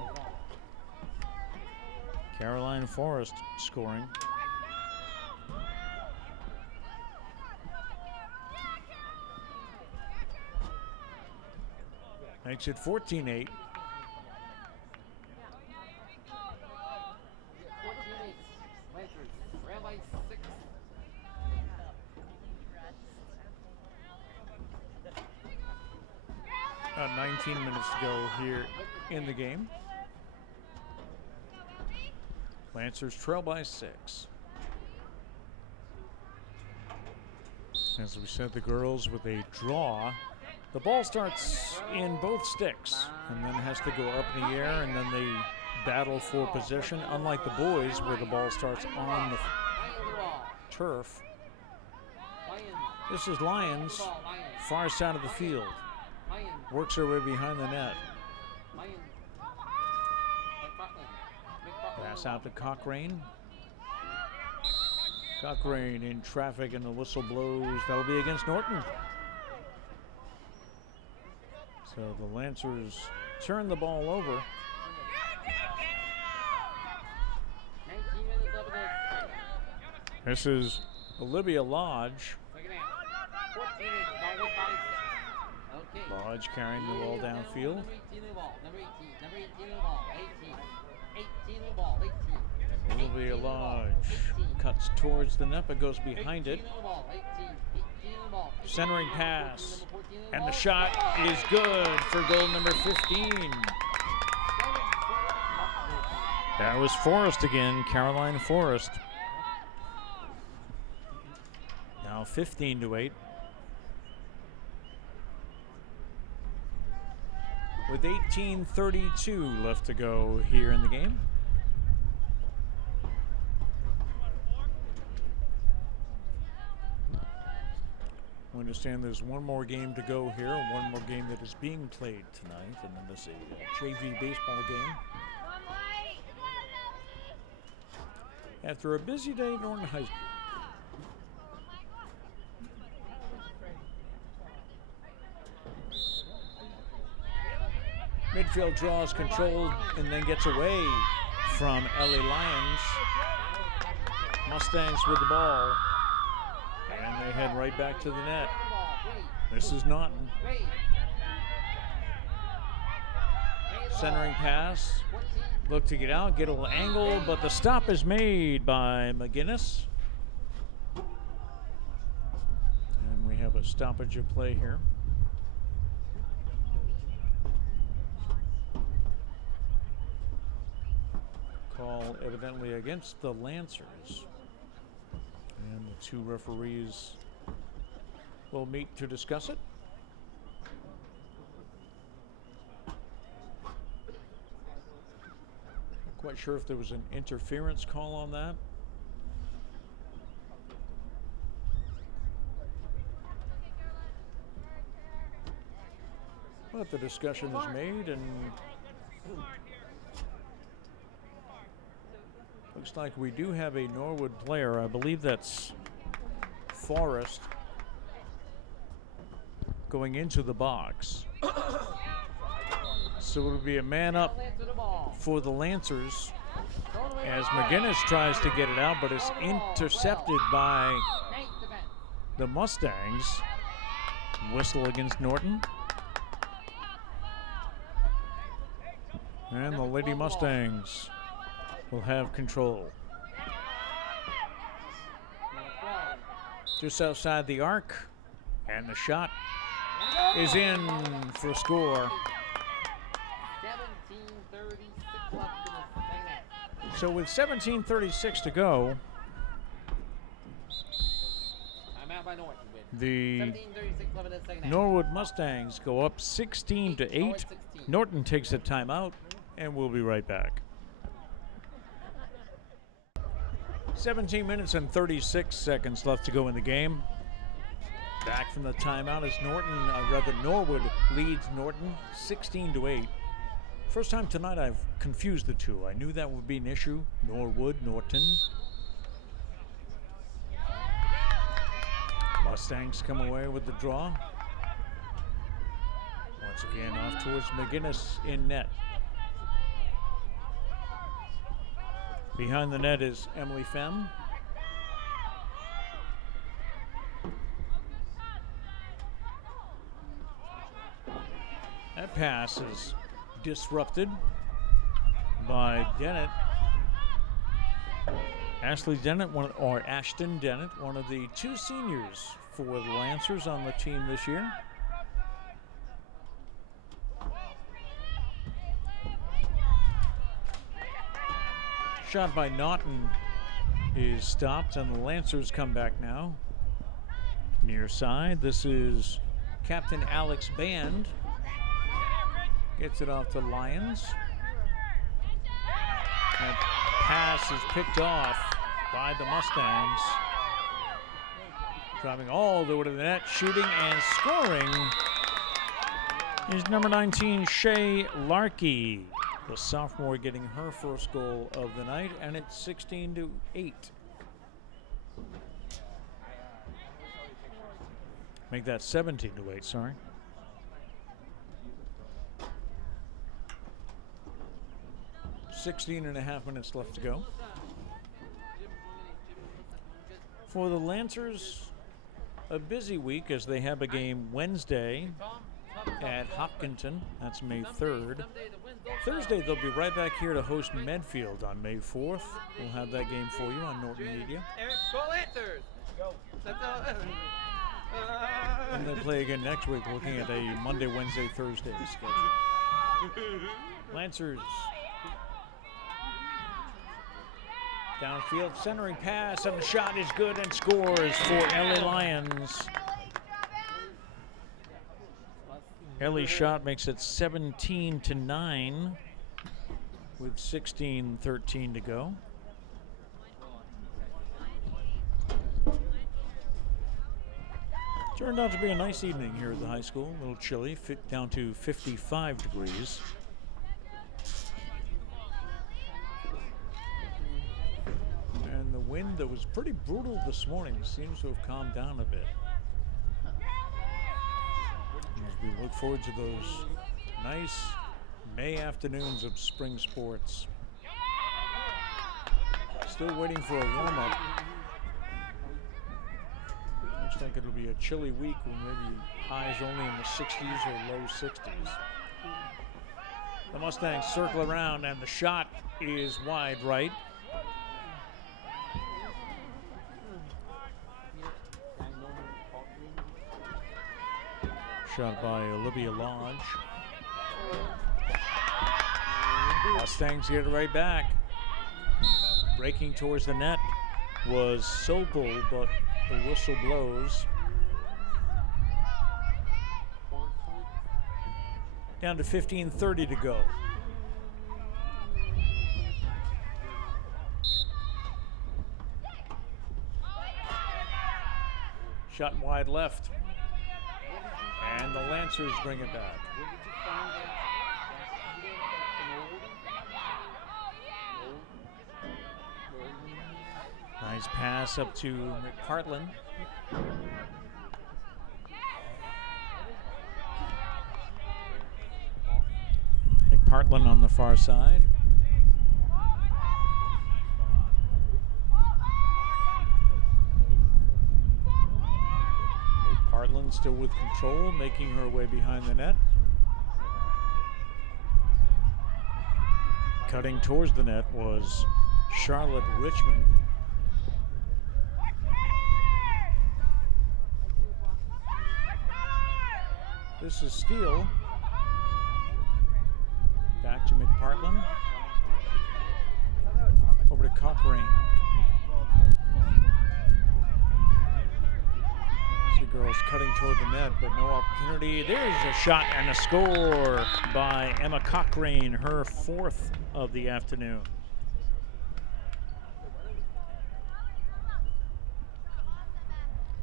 Caroline Forrest scoring. Makes it 14-8. 14-8. Lancers, Rabbi 6. 19 minutes to go here in the game. Lancers trail by 6. As we said, the girls with a draw. The ball starts in both sticks and then has to go up in the air, and then they battle for possession, unlike the boys where the ball starts on the turf. This is Lions, far side of the field. Works her way behind the net. Pass out to Cochrane. Cochrane in traffic and the whistle blows. That'll be against Norton. So the Lancers turn the ball over. 19 minutes left of this. This is Olivia Lodge. Second half. 14-8. Norwood by 6. Okay. Lodge carrying the ball downfield. Number 18 in the ball. Number 18 in the ball. 18. 18 in the ball. 18. Olivia Lodge cuts towards the net but goes behind it. 18 in the ball. 18 in the ball. Centering pass. And the shot is good for goal number 15. That was Forrest again, Caroline Forrest. Now 15-8. With 18:32 left to go here in the game. We understand there's one more game to go here, one more game that is being played tonight, and then there's a JV baseball game. After a busy day at Norton High School. Midfield draws controlled and then gets away from LA Lions. Mustangs with the ball. And they head right back to the net. This is Norton. Centering pass. Look to get out, get a little angle, but the stop is made by McGinnis. And we have a stoppage of play here. Call evidently against the Lancers. And the two referees will meet to discuss it. Not quite sure if there was an interference call on that. But the discussion is made, and looks like we do have a Norwood player. I believe that's Forrest going into the box. So it would be a man up for the Lancers as McGinnis tries to get it out, but it's intercepted by the Mustangs. Whistle against Norton. And the Lady Mustangs will have control. Just outside the arc, and the shot is in for a score. 17:36 left in the second. So with 17:36 to go, I'm out by Norton with the 17:36 left in the second. Norwood Mustangs go up 16-8. Norton takes a timeout, and we'll be right back. 17 minutes and 36 seconds left to go in the game. Back from the timeout as Norwood leads Norton 16-8. First time tonight I've confused the two. I knew that would be an issue. Norwood, Norton. Mustangs come away with the draw. Once again off towards McGinnis in net. Behind the net is Emily Femme. That pass is disrupted by Dennett. Ashton Dennett, one of the two seniors for the Lancers on the team this year. Shot by Norton is stopped, and the Lancers come back now. Near side, this is Captain Alex Band. Gets it off to Lyons. That pass is picked off by the Mustangs. Driving all the way to the net, shooting and scoring is number 19, Shay Larkey. The sophomore getting her first goal of the night, and it's 16-8. Make that 17-8, sorry. Sixteen and a half minutes left to go. For the Lancers, a busy week as they have a game Wednesday at Hopkinton. That's May 3rd. Thursday, they'll be right back here to host Medfield on May 4th. We'll have that game for you on Norton Media. And they play again next week, looking at a Monday, Wednesday, Thursday schedule. Lancers. Downfield, centering pass, and the shot is good and scores for LA Lions. Ellie's shot makes it 17-9 with 16:13 to go. Turned out to be a nice evening here at the high school. A little chilly, down to 55 degrees. And the wind that was pretty brutal this morning seems to have calmed down a bit. As we look forward to those nice May afternoons of spring sports. Still waiting for a warm-up. Looks like it'll be a chilly week with maybe highs only in the 60s or low 60s. The Mustangs circle around and the shot is wide right. Shot by Olivia Lodge. Mustangs get it right back. Breaking towards the net was Sokol, but the whistle blows. Down to 15:30 to go. Shot wide left. And the Lancers bring it back. Nice pass up to McPartlin. McPartlin on the far side. McPartlin still with control, making her way behind the net. Cutting towards the net was Charlotte Richmond. This is Steele. Back to McPartlin. Over to Cochrane. The girls cutting toward the net, but no opportunity. There's a shot and a score by Emma Cochrane, her fourth of the afternoon.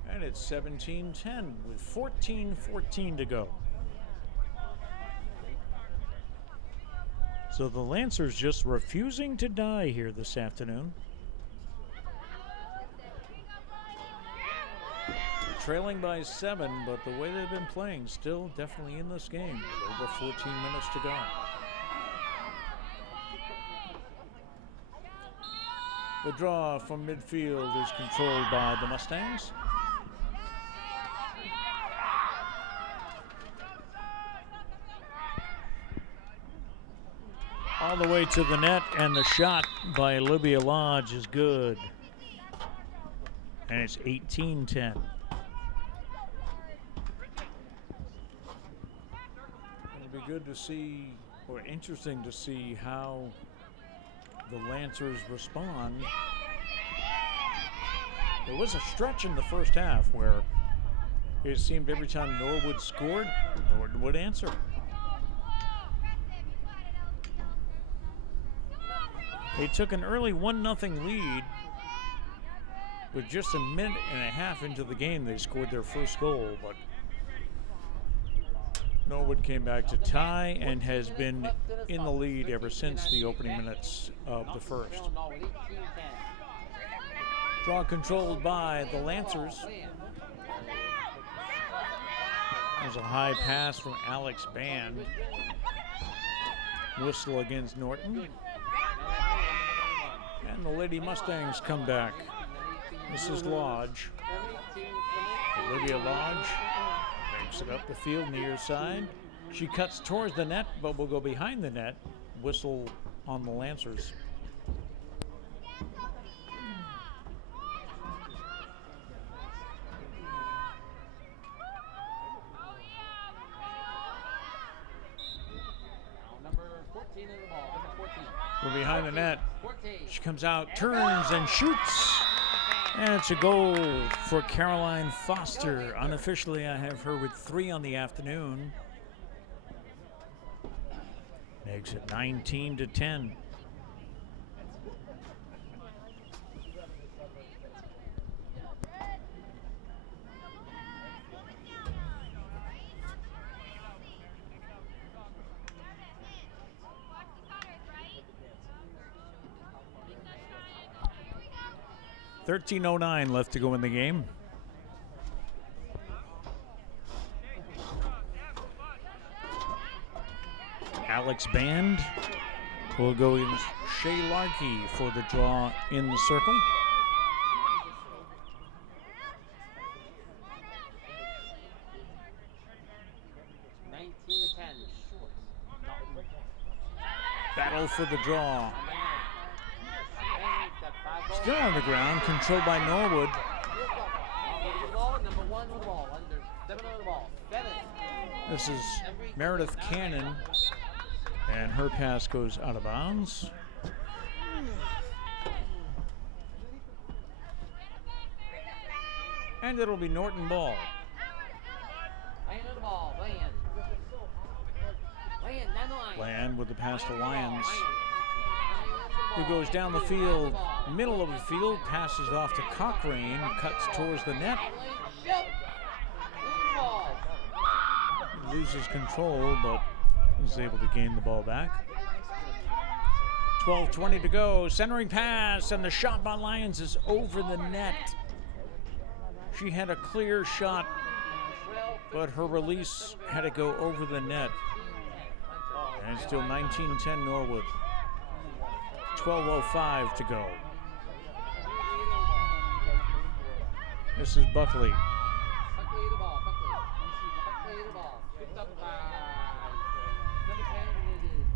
And it's 17-10 with 14:14 to go. So the Lancers just refusing to die here this afternoon. Trailing by 7, but the way they've been playing, still definitely in this game. Over 14 minutes to go. The draw from midfield is controlled by the Mustangs. All the way to the net, and the shot by Olivia Lodge is good. And it's 18-10. It'll be good to see, or interesting to see, how the Lancers respond. There was a stretch in the first half where it seemed every time Norwood scored, Norton would answer. They took an early 1-0 lead. With just a minute and a half into the game, they scored their first goal, but Norwood came back to tie and has been in the lead ever since the opening minutes of the first. Draw controlled by the Lancers. There's a high pass from Alex Band. Whistle against Norton. And the Lady Mustangs come back. This is Lodge. Olivia Lodge makes it up the field near side. She cuts towards the net, but will go behind the net. Whistle on the Lancers. We're behind the net. She comes out, turns, and shoots. And it's a goal for Caroline Foster. Unofficially, I have her with 3 on the afternoon. Makes it 19-10. 13:09 left to go in the game. Alex Band will go in Shay Larkey for the draw in the circle. Battle for the draw. Still on the ground, controlled by Norwood. This is Meredith Cannon, and her pass goes out of bounds. And it'll be Norton ball. Land with the pass to Lyons, who goes down the field, middle of the field, passes off to Cochrane, cuts towards the net. Loses control, but is able to gain the ball back. 12:20 to go, centering pass, and the shot by Lyons is over the net. She had a clear shot, but her release had to go over the net. And it's still 19-10 Norwood. 12:05 to go. This is Buckley.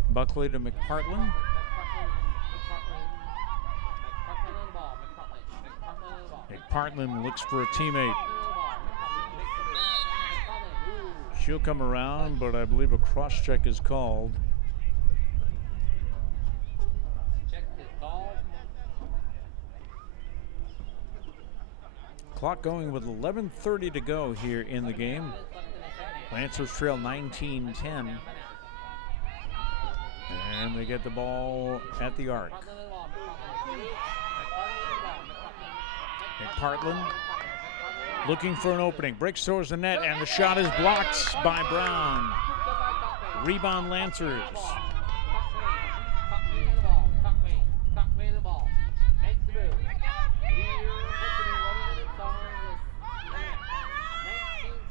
Buckley to McPartland. McPartland looks for a teammate. She'll come around, but I believe a cross check is called. Clock going with 11:30 to go here in the game. Lancers trail 19-10. And they get the ball at the arc. McPartland looking for an opening, breaks towards the net, and the shot is blocked by Brown. Rebound Lancers.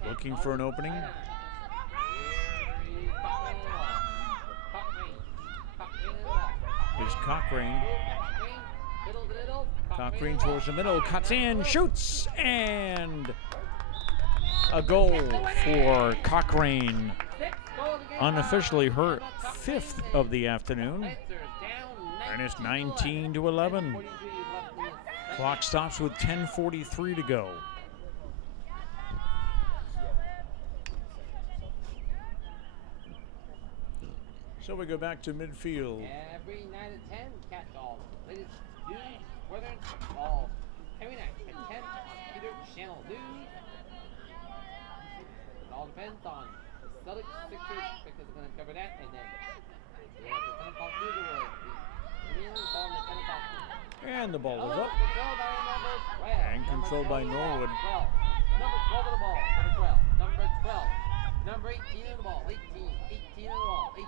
Looking for an opening. Is Cochrane. Cochrane towards the middle, cuts in, shoots, and a goal for Cochrane. Unofficially her 5th of the afternoon. And it's 19-11. Clock stops with 10:43 to go. So we go back to midfield. Every 9 to 10 cat dolls. Latest news, weather, all. Every night at 10 on Peter Channel News. It all depends on the Celtics, Sixers, because we're going to cover that, and then we have the 10 o'clock news awards. And the ball is up. And controlled by Norwood. Number 12 of the ball. Number 12. Number 12. Number 18 of the ball. 18. 18 of the ball. 18.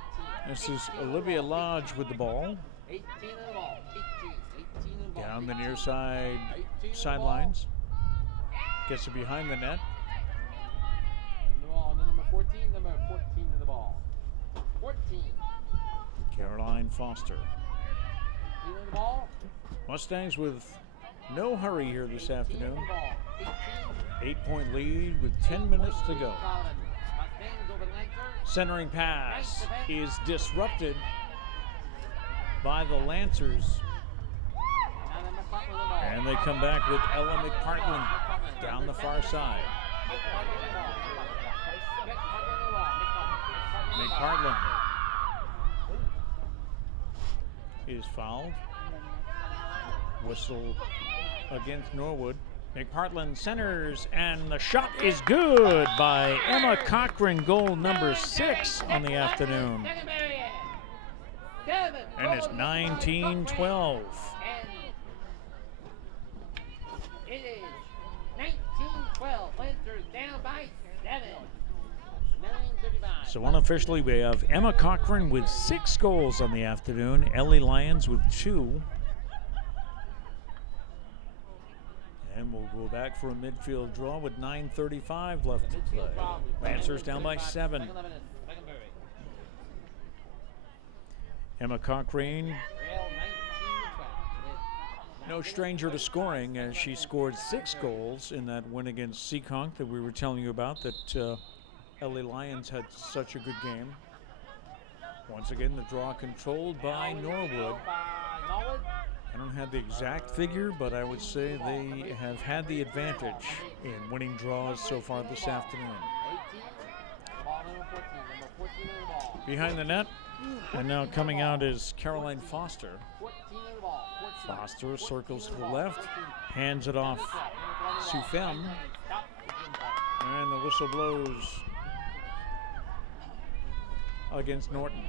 This is Olivia Lodge with the ball. 18 of the ball. 18. 18 of the ball. Down the near side sidelines. Gets it behind the net. Number 14. Number 14 of the ball. 14. Caroline Foster. 18 of the ball. Mustangs with no hurry here this afternoon. 18. 8-point lead with 10 minutes to go. Centering pass is disrupted by the Lancers. And they come back with Ella McPartland down the far side. McPartland is fouled. Whistle against Norwood. McPartland centers, and the shot is good by Emma Cochrane, goal number 6 on the afternoon. And it's 19-12. It is 19-12. Lancers down by 7. 9:35. So unofficially, we have Emma Cochrane with 6 goals on the afternoon. Ellie Lyons with 2. And we'll go back for a midfield draw with 9:35 left to play. Midfield foul. Lancers down by 7. Second 11 is second period. Emma Cochrane, Rail 19-12. no stranger to scoring, as she scored 6 goals in that win against Seekonk that we were telling you about, that LA Lions had such a good game. Once again, the draw controlled by Norwood. Norwood. I don't have the exact figure, but I would say they have had the advantage in winning draws so far this afternoon. 18. Ball number 14. Number 14 in the ball. Behind the net, and now coming out is Caroline Foster. 14 in the ball. 14. Foster circles to the left, hands it off Sufem, and the whistle blows against Norton.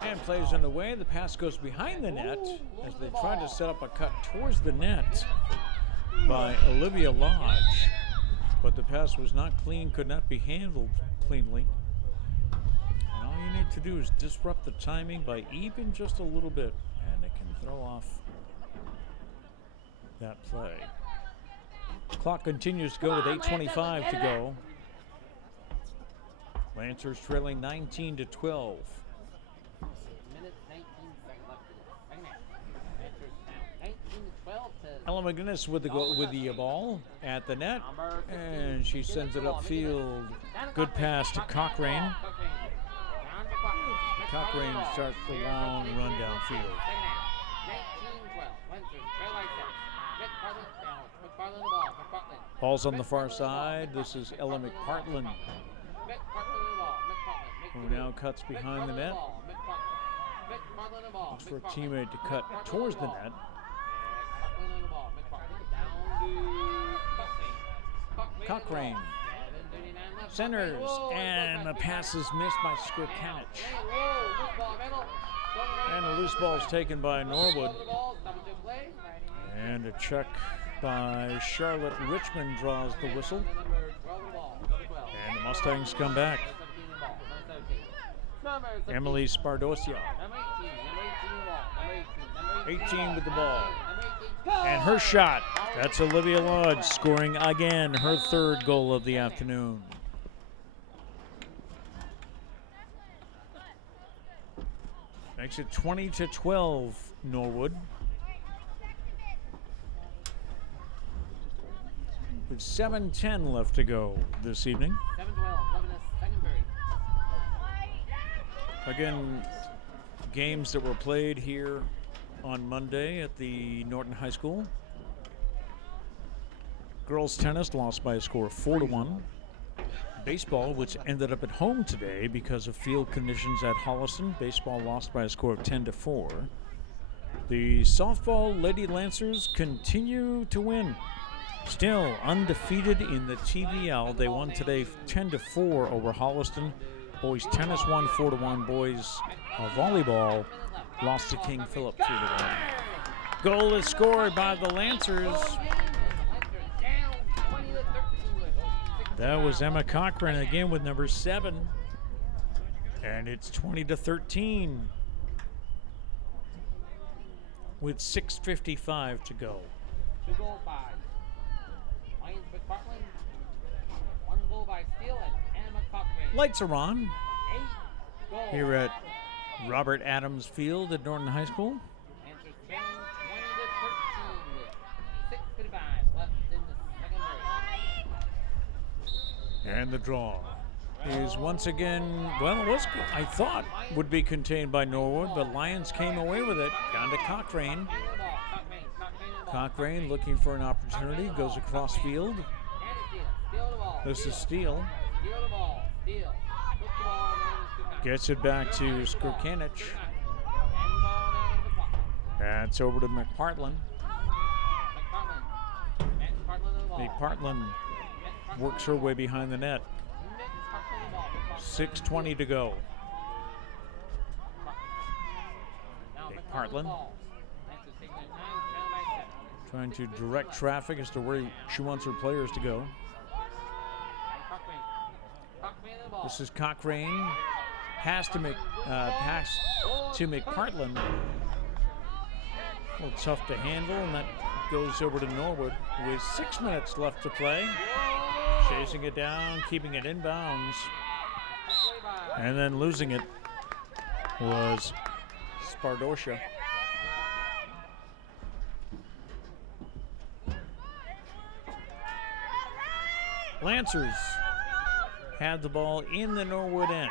And plays in the way. The pass goes behind the net as they try to set up a cut towards the net by Olivia Lodge. But the pass was not clean, could not be handled cleanly. And all you need to do is disrupt the timing by even just a little bit, and it can throw off that play. Clock continues to go with 8:25 to go. Lancers trailing 19-12. Minute 19 seconds left to go. Second half. Lancers down 19-12 to Ella McGinnis with the ball at the net, and she sends it upfield. Good pass to Cochrane. Cochrane starts the long run downfield. Ball's on the far side. This is Ella McPartland, who now cuts behind the net. Looks for a teammate to cut towards the net. Cochrane centers, and the pass is missed by Skurkanich. And the loose ball is taken by Norwood. And a check by Charlotte Richmond draws the whistle. And the Mustangs come back. Emily Spardosia, 18 with the ball. And her shot, that's Olivia Lodge scoring again, her 3rd goal of the afternoon. Makes it 20-12, Norwood. With 7:10 left to go this evening. 7-12, 11 is second period. Again, games that were played here on Monday at the Norton High School. Girls tennis lost by a score of 4-1. Baseball, which ended up at home today because of field conditions at Holliston. Baseball lost by a score of 10-4. The softball Lady Lancers continue to win. Still undefeated in the TVL. They won today 10-4 over Holliston. Boys tennis won 4-1. Boys volleyball lost to King Philip 3-1. Goal is scored by the Lancers. That was Emma Cochrane again with number 7. And it's 20-13 with 6:55 to go. 2 goals by Lions McPartland, 1 goal by Steele and Emma Cochrane. Lights are on 8 goals. here at Robert Adams Field at Norton High School. Lancers trailing 20-13 with 6:55 left in the second period. And the draw is once again, well, it was, I thought, would be contained by Norwood, but Lions came away with it. Down to Cochrane. Cochrane looking for an opportunity, goes across field. This is Steele. Gets it back to Skurkanich. That's over to McPartland. McPartland works her way behind the net. 6:20 to go. McPartland trying to direct traffic as to where she wants her players to go. This is Cochrane. Pass to McPartland. A little tough to handle, and that goes over to Norwood with 6 minutes left to play. Chasing it down, keeping it inbounds, and then losing it was Spardosha. Lancers had the ball in the Norwood end.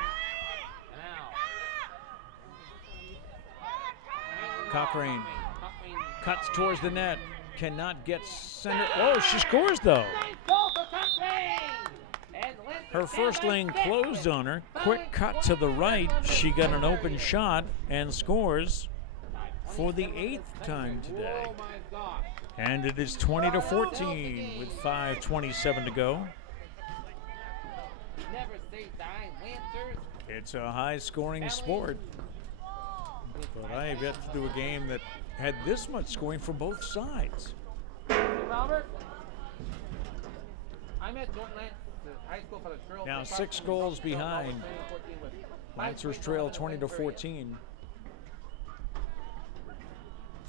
Cochrane cuts towards the net, cannot get center. Oh, she scores though. Her first lane closed on her. Quick cut to the right. She got an open shot and scores for the 8th time today. And it is 20-14 with 5:27 to go. It's a high-scoring sport, but I have yet to do a game that had this much scoring for both sides. Robert, I'm at Norton High School for the Trail. Now 6 goals behind. Lancers trail 20-14.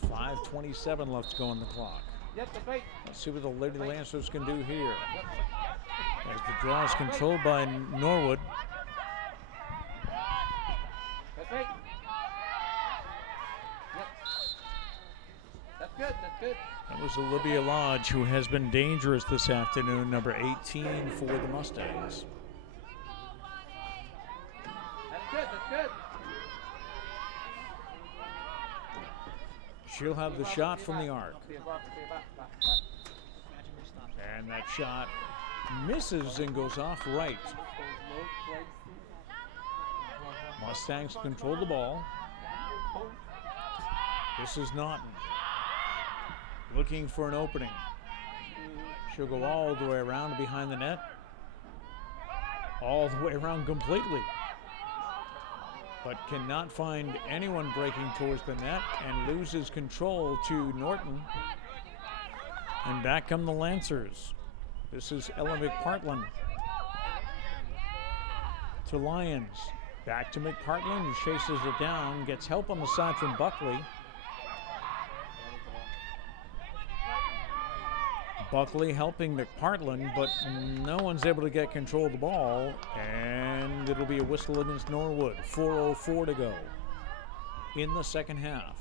5:27 left to go on the clock. Let's see what the Lady Lancers can do here. As the draw is controlled by Norwood. That's good. That was Olivia Lodge, who has been dangerous this afternoon, number 18 for the Mustangs. That's good. She'll have the shot from the arc. And that shot misses and goes off right. Mustangs control the ball. This is Norton. Looking for an opening. She'll go all the way around behind the net. All the way around completely. But cannot find anyone breaking towards the net and loses control to Norton. And back come the Lancers. This is Ella McPartland. To Lyons. Back to McPartland, who chases it down, gets help on the side from Buckley. Buckley helping McPartland, but no one's able to get control of the ball, and it'll be a whistle against Norwood. 4:04 to go in the second half.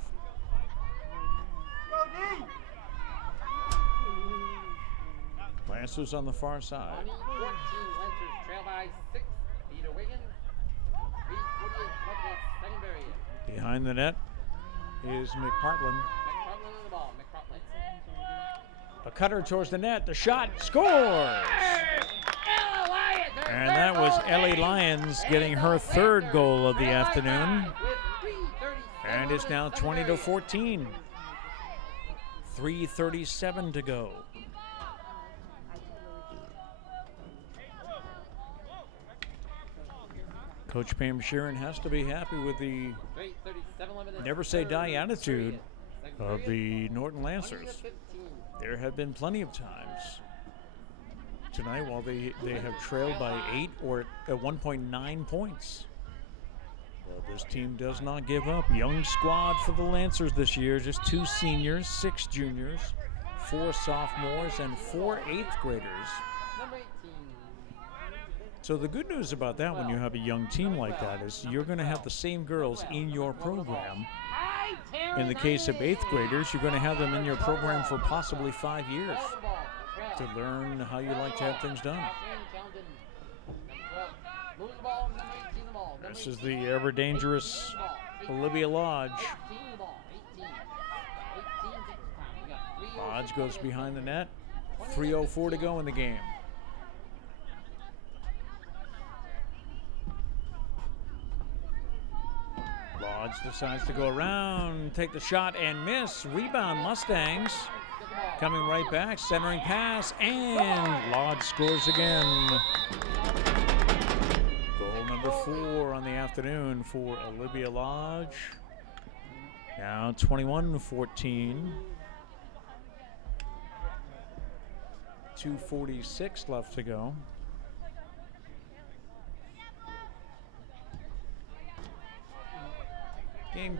Lancers on the far side. 14 Lancers trail by 6. Peter Wiggins. 3:48 second period. Behind the net is McPartland. McPartland on the ball. McPartland. A cutter towards the net. The shot scores! And that was Ellie Lyons getting her 3rd goal of the afternoon. And it's now 20-14. 3:37 to go. Coach Pam Sheeran has to be happy with the never say die attitude of the Norton Lancers. There have been plenty of times tonight while they have trailed by 8 or at 1.9 points. Well, this team does not give up. Young squad for the Lancers this year, just 2 seniors, 6 juniors, 4 sophomores, and 4 8th graders. So the good news about that when you have a young team like that is you're going to have the same girls in your program. In the case of 8th graders, you're going to have them in your program for possibly 5 years to learn how you like to have things done. This is the ever dangerous Olivia Lodge. Lodge goes behind the net. 3:04 to go in the game. Lodge decides to go around, take the shot and miss. Rebound Mustangs. Coming right back, centering pass, and Lodge scores again. Goal number 4 on the afternoon for Olivia Lodge. Now 21-14. 2:46 left to go.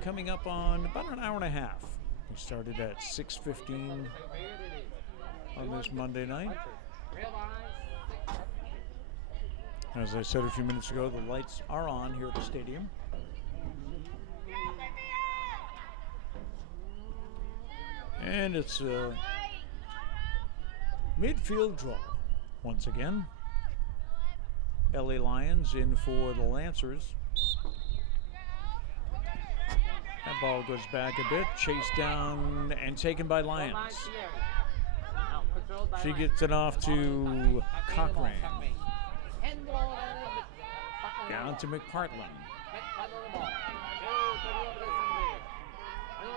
coming up on about an hour and a half. We started at 6:15 on this Monday night. As I said a few minutes ago, the lights are on here at the stadium. And it's a midfield draw once again. LA Lions in for the Lancers. That ball goes back a bit, chased down and taken by Lions. She gets it off to Cochrane. Down to McPartland.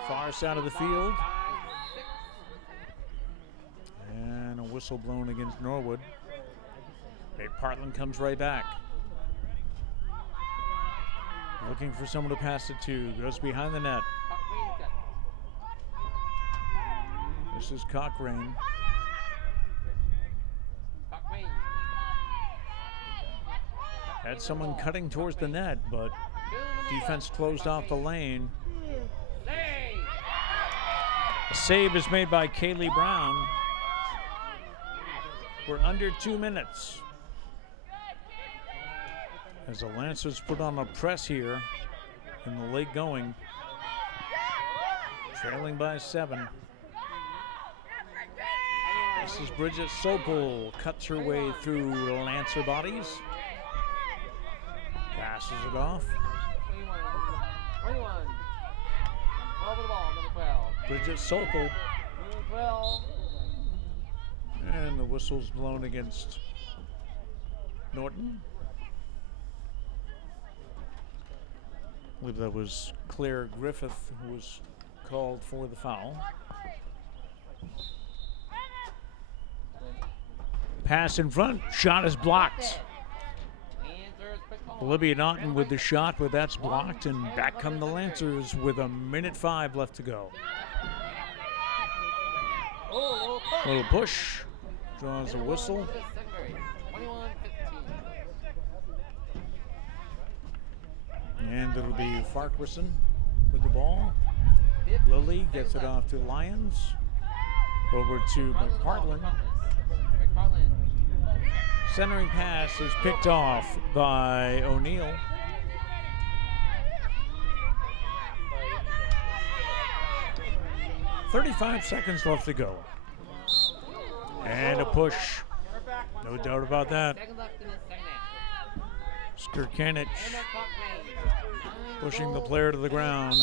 Far side of the field. And a whistle blown against Norwood. McPartland comes right back. Looking for someone to pass it to. Goes behind the net. This is Cochrane. Had someone cutting towards the net, but defense closed off the lane. A save is made by Kaylee Brown. We're under 2 minutes. As the Lancers put on a press here in the late going. Trailing by 7. This is Bridget Sopel. Cuts her way through Lancer bodies. Passes it off. Bridget Sopel. And the whistle's blown against Norton. I believe that was Claire Griffith who was called for the foul. Pass in front, shot is blocked. Olivia Norton with the shot, but that's blocked, and back come the Lancers with 1:05 left to go. Little push, draws a whistle. And it'll be Farquharson with the ball. Lily gets it off to Lyons. Over to McPartland. Centering pass is picked off by O'Neill. .35 seconds left to go. And a push. No doubt about that. Skirkanich pushing the player to the ground.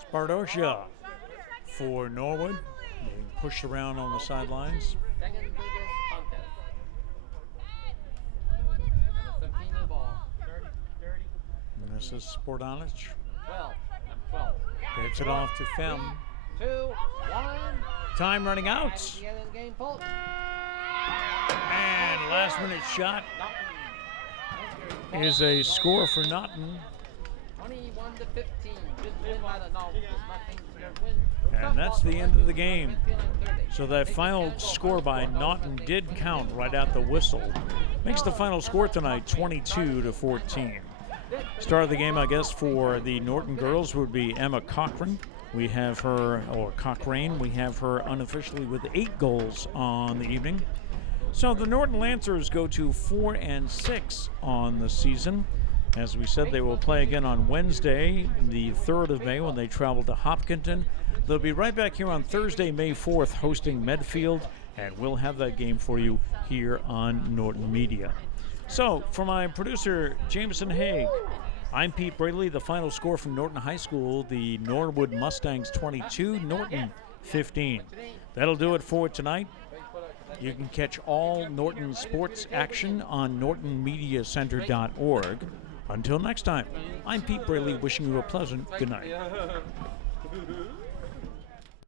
Spardocia for Norwood. Being pushed around on the sidelines. And this is Spordanich. Gets it off to Fem. 2-1. Time running out. And last minute shot is a score for Norton. 21-15. And that's the end of the game. So that final score by Norton did count right at the whistle. Makes the final score tonight 22-14. Start of the game, I guess, for the Norton girls would be Emma Cochrane. We have her, or Cochrane, we have her unofficially with 8 goals on the evening. So the Norton Lancers go to 4-6 on the season. As we said, they will play again on Wednesday, the 3rd of May, when they travel to Hopkinton. They'll be right back here on Thursday, May 4th, hosting Medfield, and we'll have that game for you here on Norton Media. So, for my producer, Jameson Haig, I'm Pete Braley. The final score from Norton High School, the Norwood Mustangs 22, Norton 15. That'll do it for tonight. You can catch all Norton sports action on nortonmediacenter.org. Until next time, I'm Pete Braley, wishing you a pleasant good night.